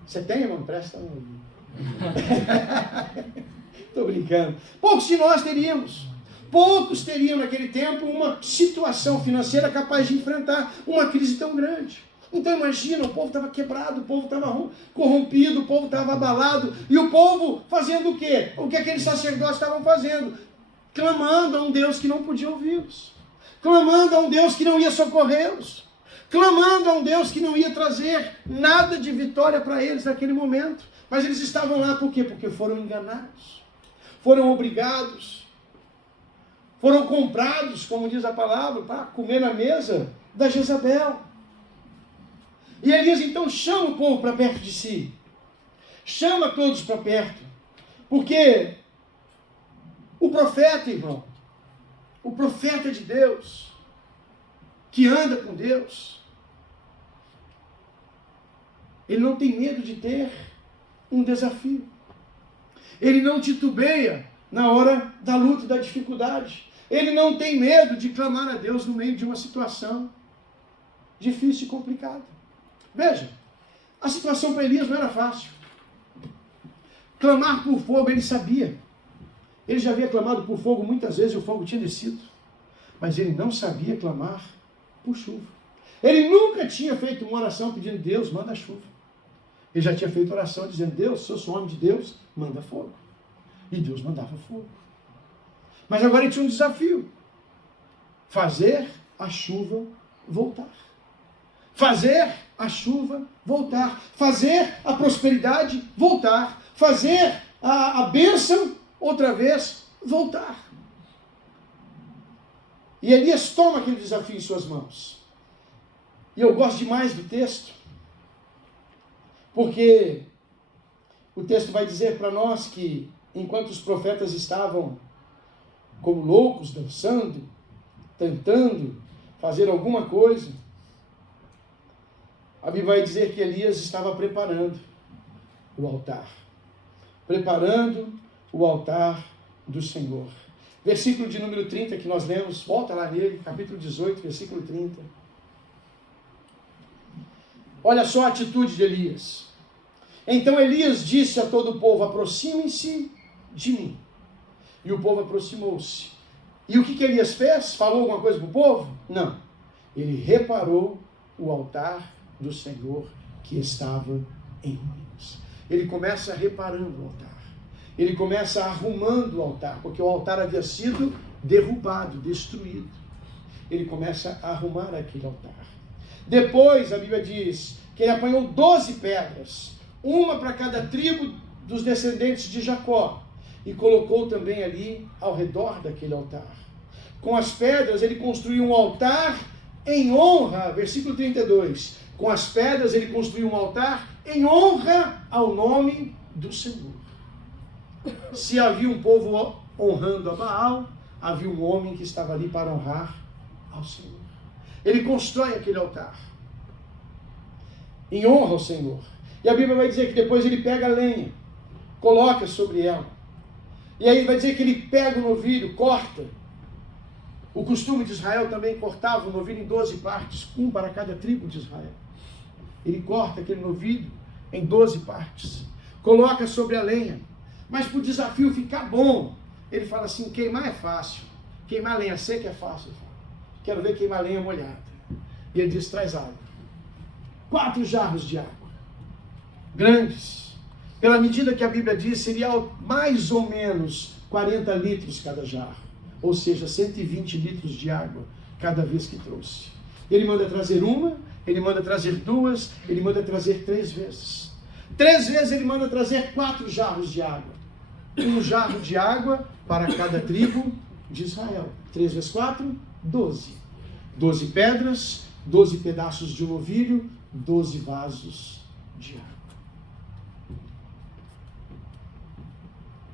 Você tem, irmão? Presta um. Estou brincando. Poucos teriam naquele tempo uma situação financeira capaz de enfrentar uma crise tão grande. Então imagina, o povo estava quebrado, o povo estava corrompido, o povo estava abalado, e o povo fazendo o quê? O que aqueles sacerdotes estavam fazendo? Clamando a um Deus que não podia ouvi-los, clamando a um Deus que não ia socorrê-los, clamando a um Deus que não ia trazer nada de vitória para eles naquele momento. Mas eles estavam lá por quê? Porque foram enganados, foram obrigados, foram comprados, como diz a palavra, para comer na mesa da Jezabel. E Elias então chama o povo para perto de si. Chama todos para perto. Porque o profeta, irmão, o profeta de Deus, que anda com Deus, ele não tem medo de ter um desafio. Ele não titubeia na hora da luta e da dificuldade. Ele não tem medo de clamar a Deus no meio de uma situação difícil e complicada. Veja, a situação para Elias não era fácil. Clamar por fogo, ele sabia. Ele já havia clamado por fogo muitas vezes e o fogo tinha descido. Mas ele não sabia clamar por chuva. Ele nunca tinha feito uma oração pedindo: Deus, manda chuva. Ele já tinha feito oração dizendo: Deus, se eu sou homem de Deus, manda fogo. E Deus mandava fogo. Mas agora ele tinha um desafio: fazer a chuva voltar. Fazer a chuva voltar. Fazer a prosperidade voltar. Fazer a bênção outra vez voltar. E Elias toma aquele desafio em suas mãos. E eu gosto demais do texto, porque o texto vai dizer para nós que enquanto os profetas estavam como loucos, dançando, tentando fazer alguma coisa, a Bíblia vai dizer que Elias estava preparando o altar. Preparando o altar do Senhor. Versículo de número 30 que nós lemos, volta lá nele, capítulo 18, versículo 30. Olha só a atitude de Elias. Então Elias disse a todo o povo: aproximem-se de mim. E o povo aproximou-se. E o que Elias fez? Falou alguma coisa para o povo? Não. Ele reparou o altar do Senhor que estava em ruínas. Ele começa reparando o altar. Ele começa arrumando o altar, porque o altar havia sido derrubado, destruído. Ele começa a arrumar aquele altar. Depois a Bíblia diz que ele apanhou 12 pedras, uma para cada tribo dos descendentes de Jacó, e colocou também ali ao redor daquele altar. Com as pedras ele construiu um altar em honra, versículo 32, com as pedras ele construiu um altar em honra ao nome do Senhor. Se havia um povo honrando a Baal, havia um homem que estava ali para honrar ao Senhor. Ele constrói aquele altar em honra ao Senhor. E a Bíblia vai dizer que depois ele pega a lenha, coloca sobre ela. E aí vai dizer que ele pega o novilho, corta. O costume de Israel também cortava o novilho em 12 partes, um para cada tribo de Israel. Ele corta aquele novilho em 12 partes, coloca sobre a lenha. Mas para o desafio ficar bom, ele fala assim: queimar é fácil, queimar lenha seca é fácil. Quero ver queimar lenha molhada. E ele diz: traz água. 4 jarros de água, grandes. Pela medida que a Bíblia diz, seria mais ou menos 40 litros cada jarro. Ou seja, 120 litros de água cada vez que trouxe. Ele manda trazer uma, ele manda trazer 2, ele manda trazer 3 vezes. 3 vezes ele manda trazer 4 jarros de água. 1 jarro de água para cada tribo de Israel. 3 vezes 4, 12. 12 pedras, 12 pedaços de um novilho, 12 vasos de água.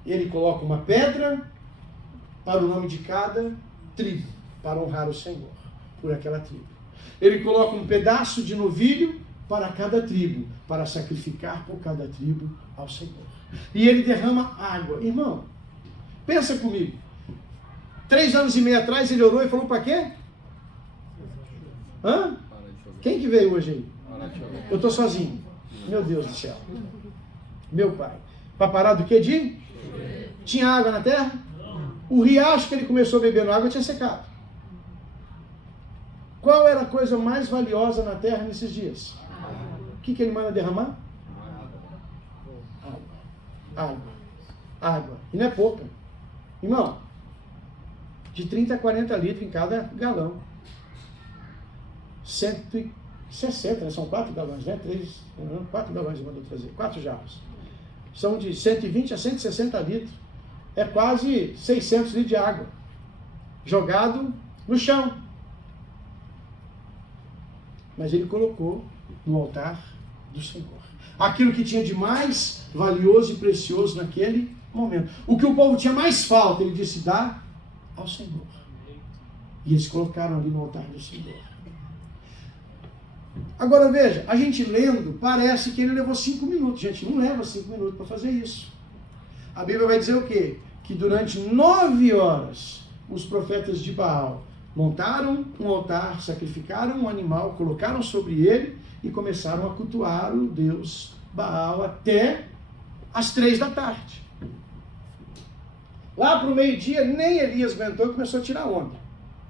Ele coloca uma pedra para o nome de cada tribo, para honrar o Senhor por aquela tribo. Ele coloca um pedaço de novilho para cada tribo, para sacrificar por cada tribo ao Senhor. E ele derrama água. Irmão, pensa comigo. 3 anos e meio atrás ele orou e falou para quê? Hã? Quem que veio hoje aí? Eu estou sozinho. Meu Deus do céu. Meu pai. Para parar do que, de? Tinha água na terra? O riacho que ele começou bebendo água tinha secado. Qual era a coisa mais valiosa na terra nesses dias? O que ele manda derramar? Água. E não é pouca. Irmão, de 30 a 40 litros em cada galão. 160, né? São 4 galões, né? 4 galões ele mandou trazer, 4 jarros. São de 120 a 160 litros. É quase 600 litros de água. jogado no chão. Mas ele colocou no altar do Senhor aquilo que tinha de mais valioso e precioso naquele momento. O que o povo tinha mais falta, ele disse, dá ao Senhor. E eles colocaram ali no altar do Senhor. Agora veja, a gente lendo, parece que ele levou 5 minutos. Gente, não leva 5 minutos para fazer isso. A Bíblia vai dizer o quê? Que durante 9 horas, os profetas de Baal montaram um altar, sacrificaram um animal, colocaram sobre ele e começaram a cultuar o Deus Baal até as 3 da tarde. Lá para o meio-dia, nem Elias aguentou e começou a tirar onda.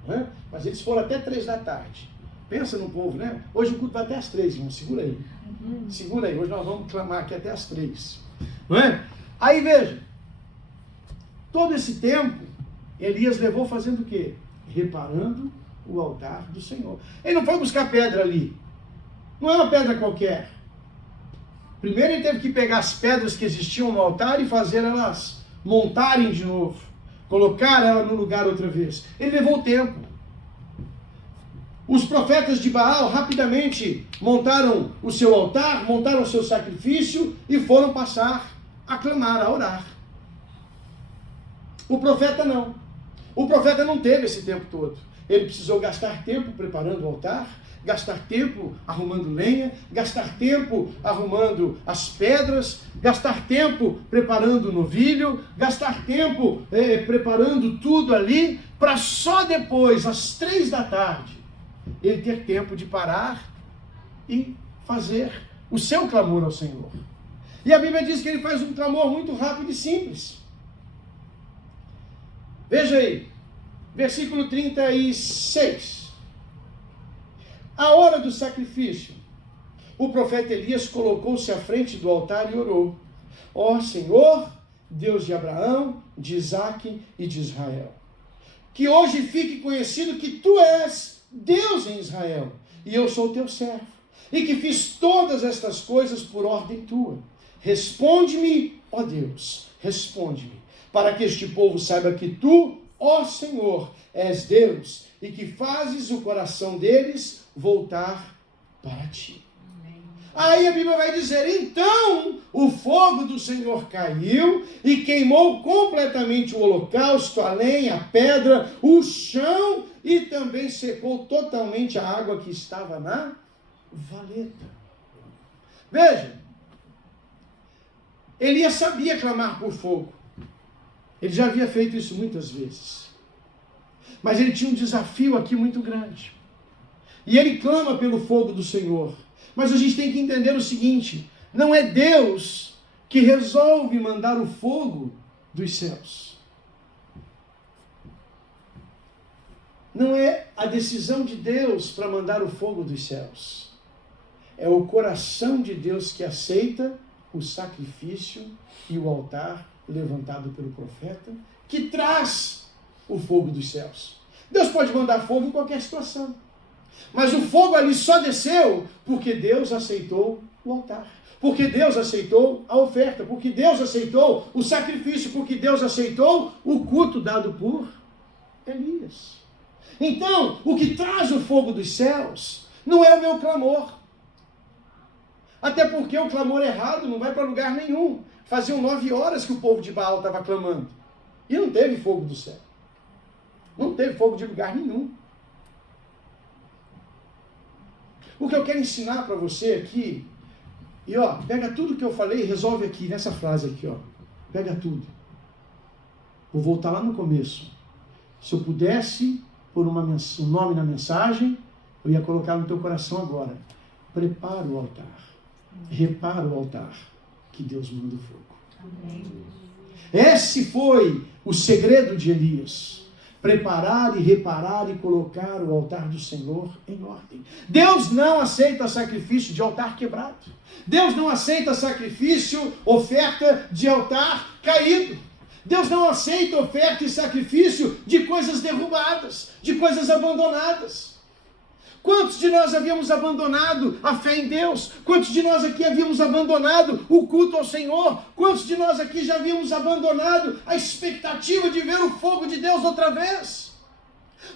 Né? Mas eles foram até 3 da tarde. Pensa no povo, né? Hoje o culto vai até as 3, irmão. Segura aí. Segura aí. Hoje nós vamos clamar aqui até as 3. Não é? Aí veja. Todo esse tempo, Elias levou fazendo o quê? Reparando o altar do Senhor. Ele não foi buscar pedra ali. Não é uma pedra qualquer. Primeiro ele teve que pegar as pedras que existiam no altar e fazer elas montarem de novo. Colocar ela no lugar outra vez. Ele levou tempo. Os profetas de Baal rapidamente montaram o seu altar, montaram o seu sacrifício e foram passar a clamar, a orar. O profeta não. O profeta não teve esse tempo todo. Ele precisou gastar tempo preparando o altar, gastar tempo arrumando lenha, gastar tempo arrumando as pedras, gastar tempo preparando o novilho, gastar tempo preparando tudo ali, para só depois, às 3 da tarde, ele ter tempo de parar e fazer o seu clamor ao Senhor. E a Bíblia diz que ele faz um clamor muito rápido e simples. Veja aí, versículo 36. A hora do sacrifício, o profeta Elias colocou-se à frente do altar e orou. Ó Senhor, Deus de Abraão, de Isaque e de Israel, que hoje fique conhecido que Tu és Deus em Israel, e eu sou teu servo, e que fiz todas estas coisas por ordem tua. Responde-me, ó Deus, responde-me, para que este povo saiba que tu, ó Senhor, és Deus, e que fazes o coração deles voltar para ti. Aí a Bíblia vai dizer, então o fogo do Senhor caiu e queimou completamente o holocausto, a lenha, a pedra, o chão e também secou totalmente a água que estava na valeta. Veja, Elias sabia clamar por fogo. Ele já havia feito isso muitas vezes. Mas ele tinha um desafio aqui muito grande. E ele clama pelo fogo do Senhor. Mas a gente tem que entender o seguinte, não é Deus que resolve mandar o fogo dos céus. Não é a decisão de Deus para mandar o fogo dos céus. É o coração de Deus que aceita o sacrifício e o altar levantado pelo profeta, que traz o fogo dos céus. Deus pode mandar fogo em qualquer situação. Mas o fogo ali só desceu porque Deus aceitou o altar. Porque Deus aceitou a oferta. Porque Deus aceitou o sacrifício. Porque Deus aceitou o culto dado por Elias. Então, o que traz o fogo dos céus não é o meu clamor. Até porque o clamor errado não vai para lugar nenhum. Faziam 9 horas que o povo de Baal estava clamando. E não teve fogo do céu. Não teve fogo de lugar nenhum. O que eu quero ensinar para você aqui, e ó, pega tudo que eu falei e resolve aqui, nessa frase aqui, ó. Pega tudo. Vou voltar lá no começo. Se eu pudesse pôr um nome na mensagem, eu ia colocar no teu coração agora. Prepara o altar. Repara o altar. Que Deus manda o fogo. Amém. Esse foi o segredo de Elias. Preparar e reparar e colocar o altar do Senhor em ordem. Deus não aceita sacrifício de altar quebrado. Deus não aceita sacrifício, oferta de altar caído. Deus não aceita oferta e sacrifício de coisas derrubadas, de coisas abandonadas. Quantos de nós havíamos abandonado a fé em Deus? Quantos de nós aqui havíamos abandonado o culto ao Senhor? Quantos de nós aqui já havíamos abandonado a expectativa de ver o fogo de Deus outra vez?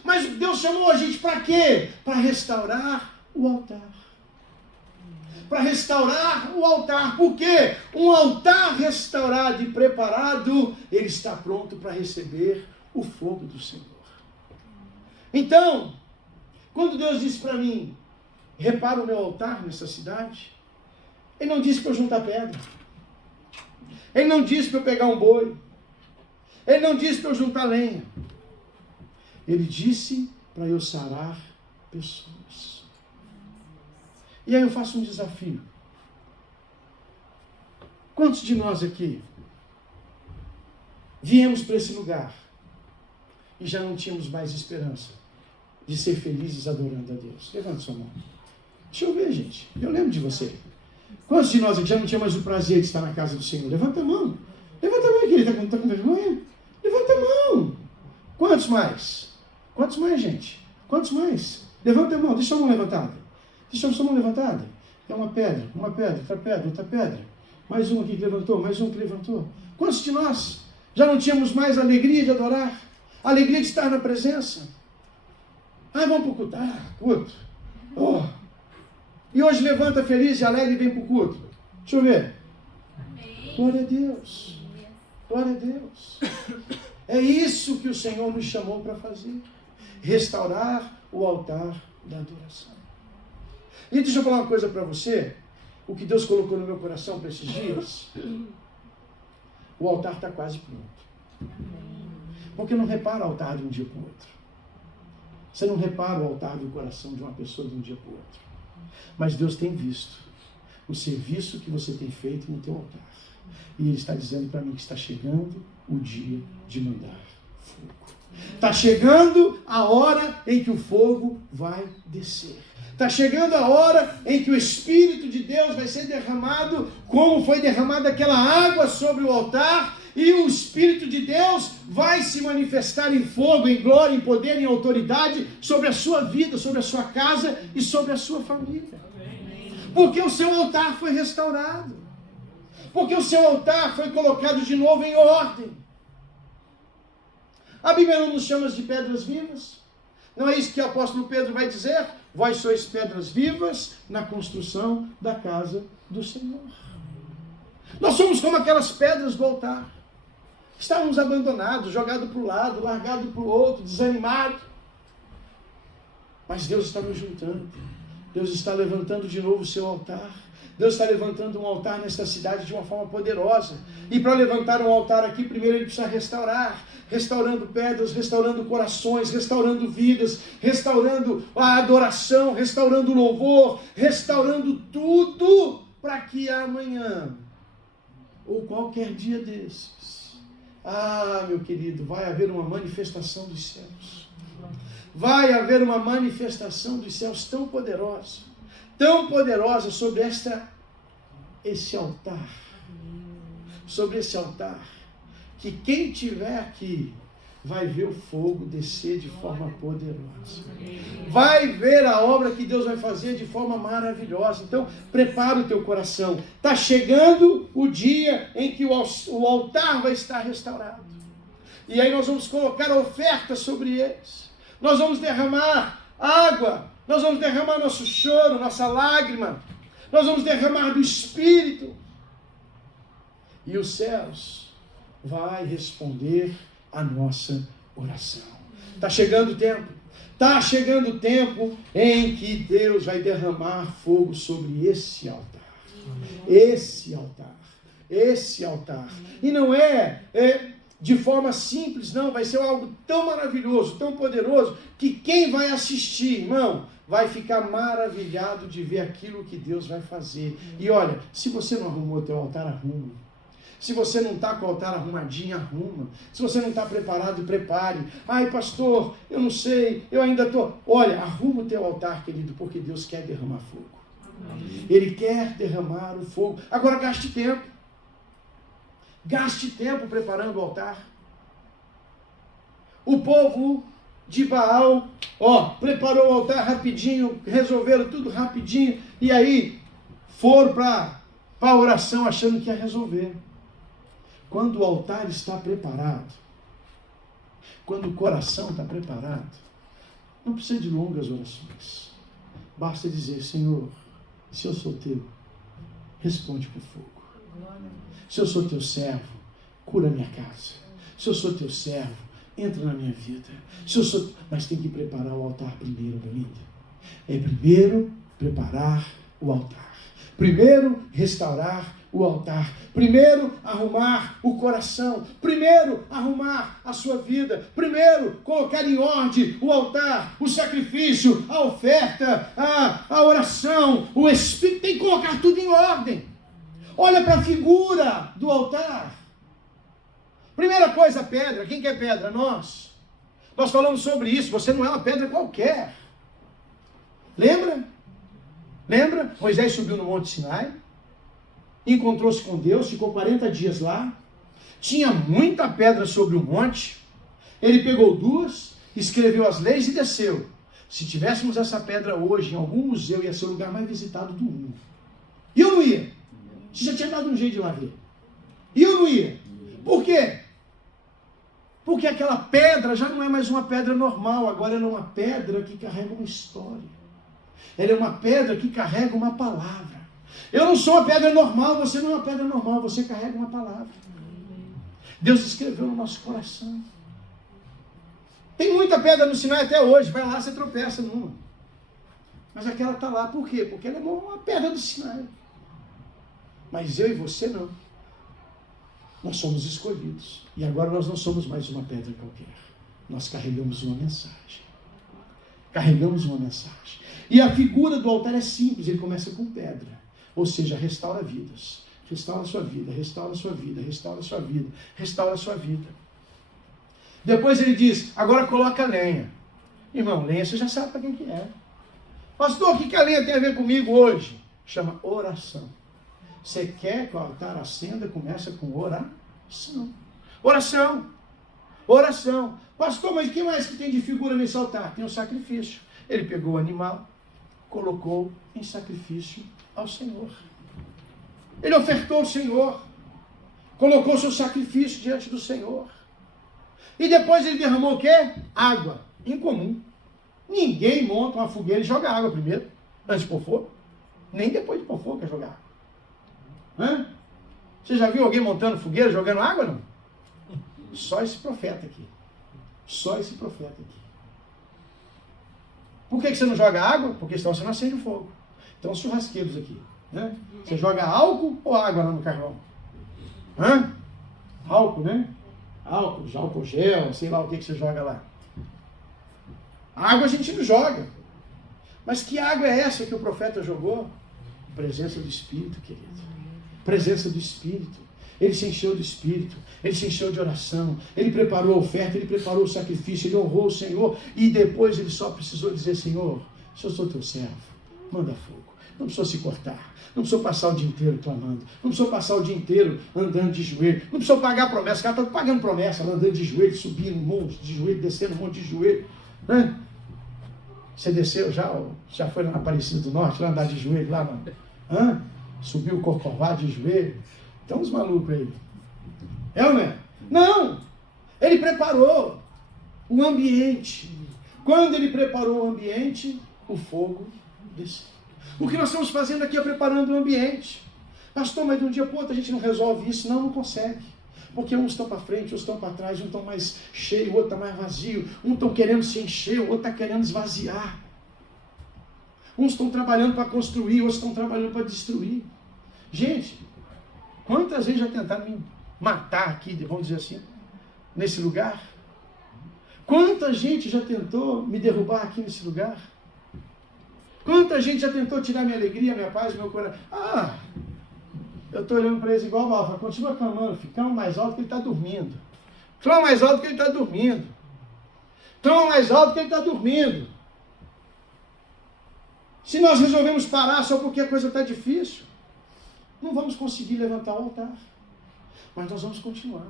Mas Deus chamou a gente para quê? Para restaurar o altar. Para restaurar o altar. Por quê? Um altar restaurado e preparado, ele está pronto para receber o fogo do Senhor. Então, quando Deus disse para mim, repara o meu altar nessa cidade, Ele não disse para eu juntar pedra. Ele não disse para eu pegar um boi. Ele não disse para eu juntar lenha. Ele disse para eu sarar pessoas. E aí eu faço um desafio. Quantos de nós aqui viemos para esse lugar e já não tínhamos mais esperança de ser felizes adorando a Deus? Levanta sua mão. Deixa eu ver, gente. Eu lembro de você. Quantos de nós aqui já não tinha mais o prazer de estar na casa do Senhor? Levanta a mão. Levanta a mão, querido. Está com vergonha? Levanta a mão. Quantos mais? Quantos mais, gente? Quantos mais? Levanta a mão. Deixa a mão levantada. Deixa a sua mão levantada. É uma pedra, outra pedra. Mais um aqui que levantou, mais um que levantou. Quantos de nós já não tínhamos mais alegria de adorar? Alegria de estar na presença? Ah, vamos para o culto. Culto. Oh. E hoje levanta feliz e alegre e vem para o culto. Deixa eu ver. Amém. Glória a Deus. Glória a Deus. É isso que o Senhor nos chamou para fazer. Restaurar o altar da adoração. E deixa eu falar uma coisa para você. O que Deus colocou no meu coração para esses dias. O altar está quase pronto. Porque não repara o altar de um dia para o outro. Você não repara o altar do coração de uma pessoa de um dia para o outro. Mas Deus tem visto o serviço que você tem feito no teu altar. E Ele está dizendo para mim que está chegando o dia de mandar fogo. Está chegando a hora em que o fogo vai descer. Está chegando a hora em que o Espírito de Deus vai ser derramado, como foi derramada aquela água sobre o altar, e o Espírito de Deus vai se manifestar em fogo, em glória, em poder, em autoridade sobre a sua vida, sobre a sua casa e sobre a sua família. Porque o seu altar foi restaurado. Porque o seu altar foi colocado de novo em ordem. A Bíblia não nos chama de pedras vivas? Não é isso que o apóstolo Pedro vai dizer? Vós sois pedras vivas na construção da casa do Senhor. Nós somos como aquelas pedras do altar. Estávamos abandonados, jogados para o lado, largados para o outro, desanimados. Mas Deus está nos juntando. Deus está levantando de novo o seu altar. Deus está levantando um altar nesta cidade de uma forma poderosa. E para levantar um altar aqui, primeiro Ele precisa restaurar. Restaurando pedras, restaurando corações, restaurando vidas, restaurando a adoração, restaurando o louvor, restaurando tudo para que amanhã, ou qualquer dia desses, meu querido, vai haver uma manifestação dos céus. Vai haver uma manifestação dos céus tão poderosa sobre esse altar. Sobre esse altar. Que quem estiver aqui vai ver o fogo descer de forma poderosa. Vai ver a obra que Deus vai fazer de forma maravilhosa. Então, prepara o teu coração. Está chegando o dia em que o altar vai estar restaurado. E aí nós vamos colocar a oferta sobre eles. Nós vamos derramar água. Nós vamos derramar nosso choro, nossa lágrima. Nós vamos derramar do Espírito. E os céus vai responder a nossa oração. Está chegando o tempo. Está chegando o tempo em que Deus vai derramar fogo sobre esse altar. Esse altar. Esse altar. E não é de forma simples, não. Vai ser algo tão maravilhoso, tão poderoso, que quem vai assistir, irmão, vai ficar maravilhado de ver aquilo que Deus vai fazer. E olha, se você não arrumou o teu altar, arruma. Se você não está com o altar arrumadinho, arruma. Se você não está preparado, prepare. Ai, pastor, eu não sei, eu ainda estou... Olha, arruma o teu altar, querido, porque Deus quer derramar fogo. Amém. Ele quer derramar o fogo. Agora, gaste tempo. Gaste tempo preparando o altar. O povo de Baal, preparou o altar rapidinho, resolveram tudo rapidinho, e aí foram para a oração achando que ia resolver. Quando o altar está preparado, quando o coração está preparado, Não precisa de longas orações. Basta dizer: Senhor, se eu sou teu, responde com fogo. Se eu sou teu servo, cura minha casa. Se eu sou teu servo, entra na minha vida. Mas tem que preparar o altar primeiro, Belinda. É primeiro preparar o altar. Primeiro restaurar o altar. Primeiro arrumar o coração. Primeiro arrumar a sua vida. Primeiro colocar em ordem o altar, o sacrifício, a oferta, a oração, o Espírito. Tem que colocar tudo em ordem. Olha para a figura do altar. Primeira coisa, a pedra. Quem quer pedra? Nós. Nós falamos sobre isso. Você não é uma pedra qualquer. Lembra? Lembra? Moisés subiu no Monte Sinai, encontrou-se com Deus, ficou 40 dias lá, tinha muita pedra sobre o monte, ele pegou 2, escreveu as leis e desceu. Se tivéssemos essa pedra hoje em algum museu, ia ser o lugar mais visitado do mundo. E eu não ia. Você já tinha dado um jeito de lá ver. E eu não ia. Por quê? Porque aquela pedra já não é mais uma pedra normal, agora ela é uma pedra que carrega uma história. Ela é uma pedra que carrega uma palavra. Eu não sou uma pedra normal, você não é uma pedra normal, você carrega uma palavra. Deus escreveu no nosso coração. Tem muita pedra no Sinai até hoje, vai lá, você tropeça numa. Mas aquela está lá, por quê? Porque ela é uma pedra do Sinai. Mas eu e você não. Nós somos escolhidos. E agora nós não somos mais uma pedra qualquer. Nós carregamos uma mensagem. Carregamos uma mensagem. E a figura do altar é simples, ele começa com pedra. Ou seja, restaura vidas. Restaura a sua vida, restaura a sua vida, restaura a sua vida, restaura a sua vida. Depois ele diz, agora coloca lenha. Irmão, lenha você já sabe para quem que é. Pastor, o que a lenha tem a ver comigo hoje? Chama oração. Você quer que o altar acenda? Começa com oração. Oração. Oração. Pastor, mas o que mais que tem de figura nesse altar? Tem o sacrifício. Ele pegou o animal, colocou em sacrifício ao Senhor. Ele ofertou ao Senhor. Colocou seu sacrifício diante do Senhor. E depois ele derramou o quê? Água. Incomum. Ninguém monta uma fogueira e joga água primeiro, antes de pôr fogo. Nem depois de pôr fogo quer jogar água. Hã? Você já viu alguém montando fogueira, jogando água? Não? Só esse profeta aqui. Só esse profeta aqui. Por que você não joga água? Porque senão você não acende o fogo. Então os churrasqueiros aqui. Né? Você joga álcool ou água lá no carvão? Hã? Álcool, né? Álcool gel, sei lá o que você joga lá. Água a gente não joga. Mas que água é essa que o profeta jogou? Presença do Espírito, querido. Presença do Espírito. Ele se encheu do Espírito, ele se encheu de oração, ele preparou a oferta, ele preparou o sacrifício, ele honrou o Senhor, e depois ele só precisou dizer, Senhor, se eu sou teu servo, manda fogo. Não precisou se cortar, não precisou passar o dia inteiro clamando, não precisou passar o dia inteiro andando de joelho, não precisou pagar promessa, os caras estão pagando promessa, andando de joelho, subindo um monte de joelho, descendo um monte de joelho. Né? Você desceu já foi lá na Aparecida do Norte, lá andar de joelho, lá, mano? Hã? Subiu o Corcovado de joelho. Então os malucos aí. É ou não é? Não! Ele preparou o ambiente. Quando ele preparou o ambiente, o fogo desceu. O que nós estamos fazendo aqui é preparando o ambiente. Pastor, mas de um dia para o outro a gente não resolve isso. Não consegue. Porque uns estão para frente, outros estão para trás, um estão mais cheio, o outro está mais vazio. Um estão querendo se encher, o outro está querendo esvaziar. Uns estão trabalhando para construir, outros estão trabalhando para destruir. Gente, quantas vezes já tentaram me matar aqui, vamos dizer assim, nesse lugar? Quanta gente já tentou me derrubar aqui nesse lugar? Quanta gente já tentou tirar minha alegria, minha paz, meu coração? Eu estou olhando para eles igual Alfa, continua clamando, clama mais alto que ele está dormindo. Clama mais alto que ele está dormindo. Clama mais alto que ele está dormindo. Se nós resolvemos parar só porque a coisa está difícil, não vamos conseguir levantar o altar. Mas nós vamos continuar.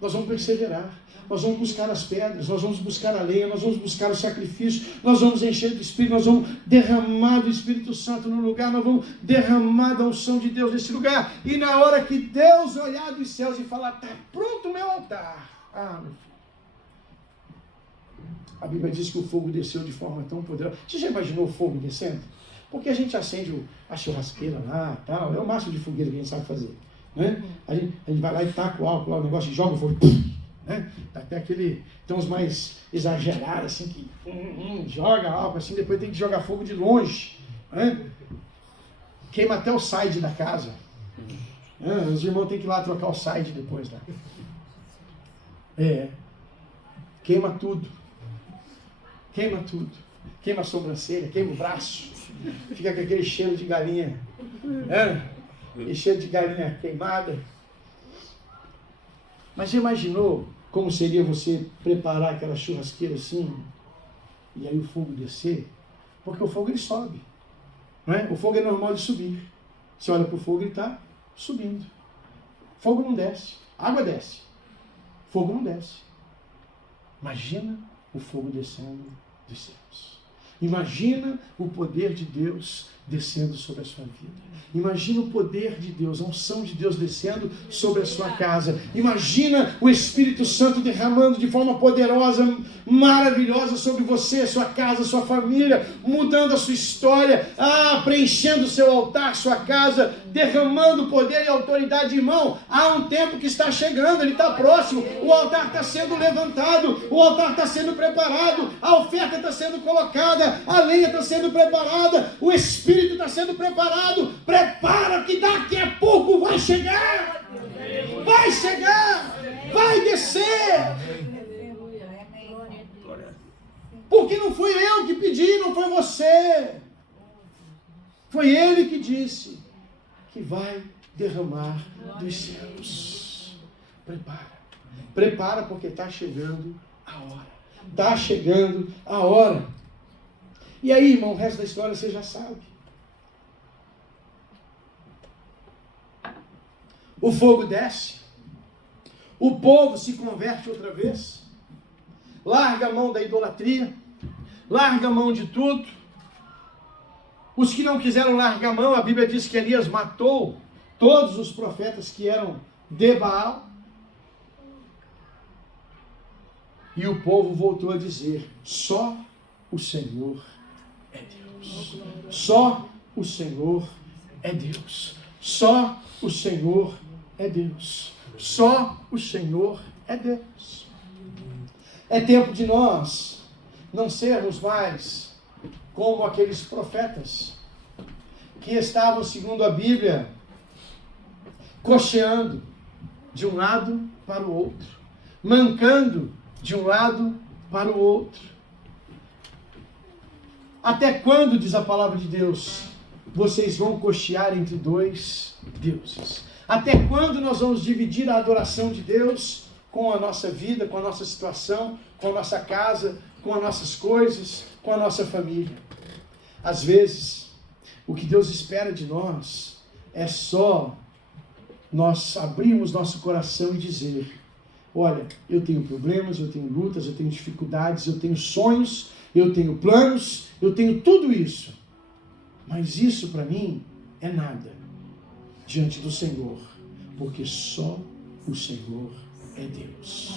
Nós vamos perseverar. Nós vamos buscar as pedras, nós vamos buscar a lenha, nós vamos buscar o sacrifício, nós vamos encher do Espírito, nós vamos derramar do Espírito Santo no lugar, nós vamos derramar da unção de Deus nesse lugar. E na hora que Deus olhar dos céus e falar, está pronto o meu altar. Meu filho. A Bíblia diz que o fogo desceu de forma tão poderosa. Você já imaginou o fogo descendo? Porque a gente acende a churrasqueira lá, tal, é o máximo de fogueira que a gente sabe fazer. Né? A gente vai lá e taca o álcool lá, o negócio, e joga o fogo. Né? Até aquele, tem uns mais exagerados, assim, que joga álcool, assim, depois tem que jogar fogo de longe. Né? Queima até o side da casa. Os irmãos têm que ir lá trocar o side depois. Né? Queima tudo. Queima tudo. Queima a sobrancelha, queima o braço. Fica com aquele cheiro de galinha. E cheiro de galinha queimada. Mas já imaginou como seria você preparar aquela churrasqueira assim? E aí o fogo descer? Porque o fogo ele sobe. Não é? O fogo é normal de subir. Você olha para o fogo e ele está subindo. Fogo não desce. Água desce. Fogo não desce. Imagina o fogo descendo dos céus. Imagina o poder de Deus descendo sobre a sua vida. Imagina o poder de Deus, a unção de Deus descendo sobre a sua casa. Imagina o Espírito Santo derramando de forma poderosa, maravilhosa sobre você, sua casa, sua família, mudando a sua história, preenchendo o seu altar, sua casa, derramando poder e autoridade. Irmão, há um tempo que está chegando, ele está próximo, o altar está sendo levantado, o altar está sendo preparado, a oferta está sendo colocada, a lenha está sendo preparada, o Espírito está sendo preparado. Prepara que daqui a pouco vai chegar, vai descer. Porque não fui eu que pedi, não foi você. Foi Ele que disse que vai derramar dos céus. Prepara porque está chegando a hora. Está chegando a hora. E aí, irmão, o resto da história você já sabe. O fogo desce, o povo se converte outra vez, larga a mão da idolatria, larga a mão de tudo. Os que não quiseram largar a mão, a Bíblia diz que Elias matou todos os profetas que eram de Baal. E o povo voltou a dizer: só o Senhor é Deus. Só o Senhor é Deus. Só o Senhor é Deus. Só o Senhor é Deus. É tempo de nós não sermos mais como aqueles profetas que estavam, segundo a Bíblia, cocheando de um lado para o outro, mancando de um lado para o outro. Até quando, diz a palavra de Deus, vocês vão cochear entre dois deuses? Até quando nós vamos dividir a adoração de Deus com a nossa vida, com a nossa situação, com a nossa casa, com as nossas coisas, com a nossa família? Às vezes, o que Deus espera de nós é só nós abrirmos nosso coração e dizer: olha, eu tenho problemas, eu tenho lutas, eu tenho dificuldades, eu tenho sonhos, eu tenho planos, eu tenho tudo isso. Mas isso para mim é nada diante do Senhor, porque só o Senhor é Deus.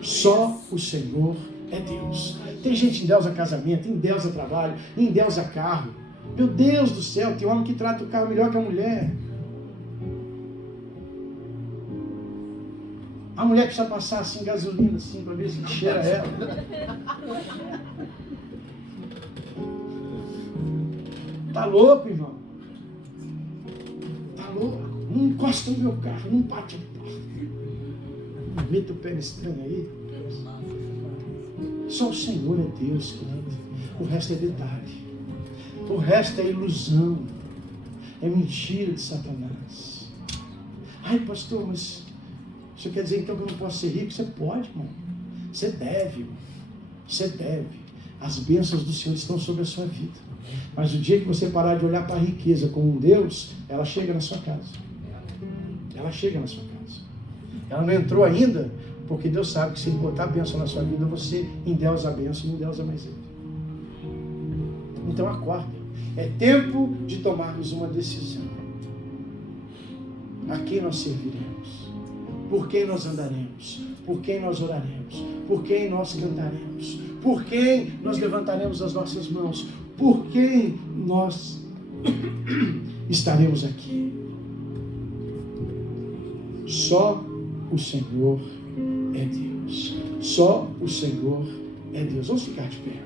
Só o Senhor é Deus. Tem gente endeusa casamento, endeusa trabalho, endeusa carro. Meu Deus do céu, tem homem que trata o carro melhor que a mulher. A mulher precisa passar assim gasolina assim para ver se cheira ela. Tá louco, irmão? Tá louco? Não encosta no meu carro, não bate a porta. Não meta o pé nesse trem aí. Só o Senhor é Deus, querido. O resto é detalhe. O resto é ilusão. É mentira de Satanás. Ai, pastor, mas você quer dizer então que eu não posso ser rico? Você pode, irmão. Você deve, irmão. Você deve. As bênçãos do Senhor estão sobre a sua vida. Mas o dia que você parar de olhar para a riqueza como um Deus, ela chega na sua casa. Ela chega na sua casa. Ela não entrou ainda, porque Deus sabe que se Ele botar a bênção na sua vida, você endeusa a bênção e endeusa mais Ele. Então acorda. É tempo de tomarmos uma decisão. A quem nós serviremos? Por quem nós andaremos? Por quem nós oraremos? Por quem nós cantaremos? Por quem nós levantaremos as nossas mãos? Por quem nós estaremos aqui? Só o Senhor é Deus. Só o Senhor é Deus. Vamos ficar de pé.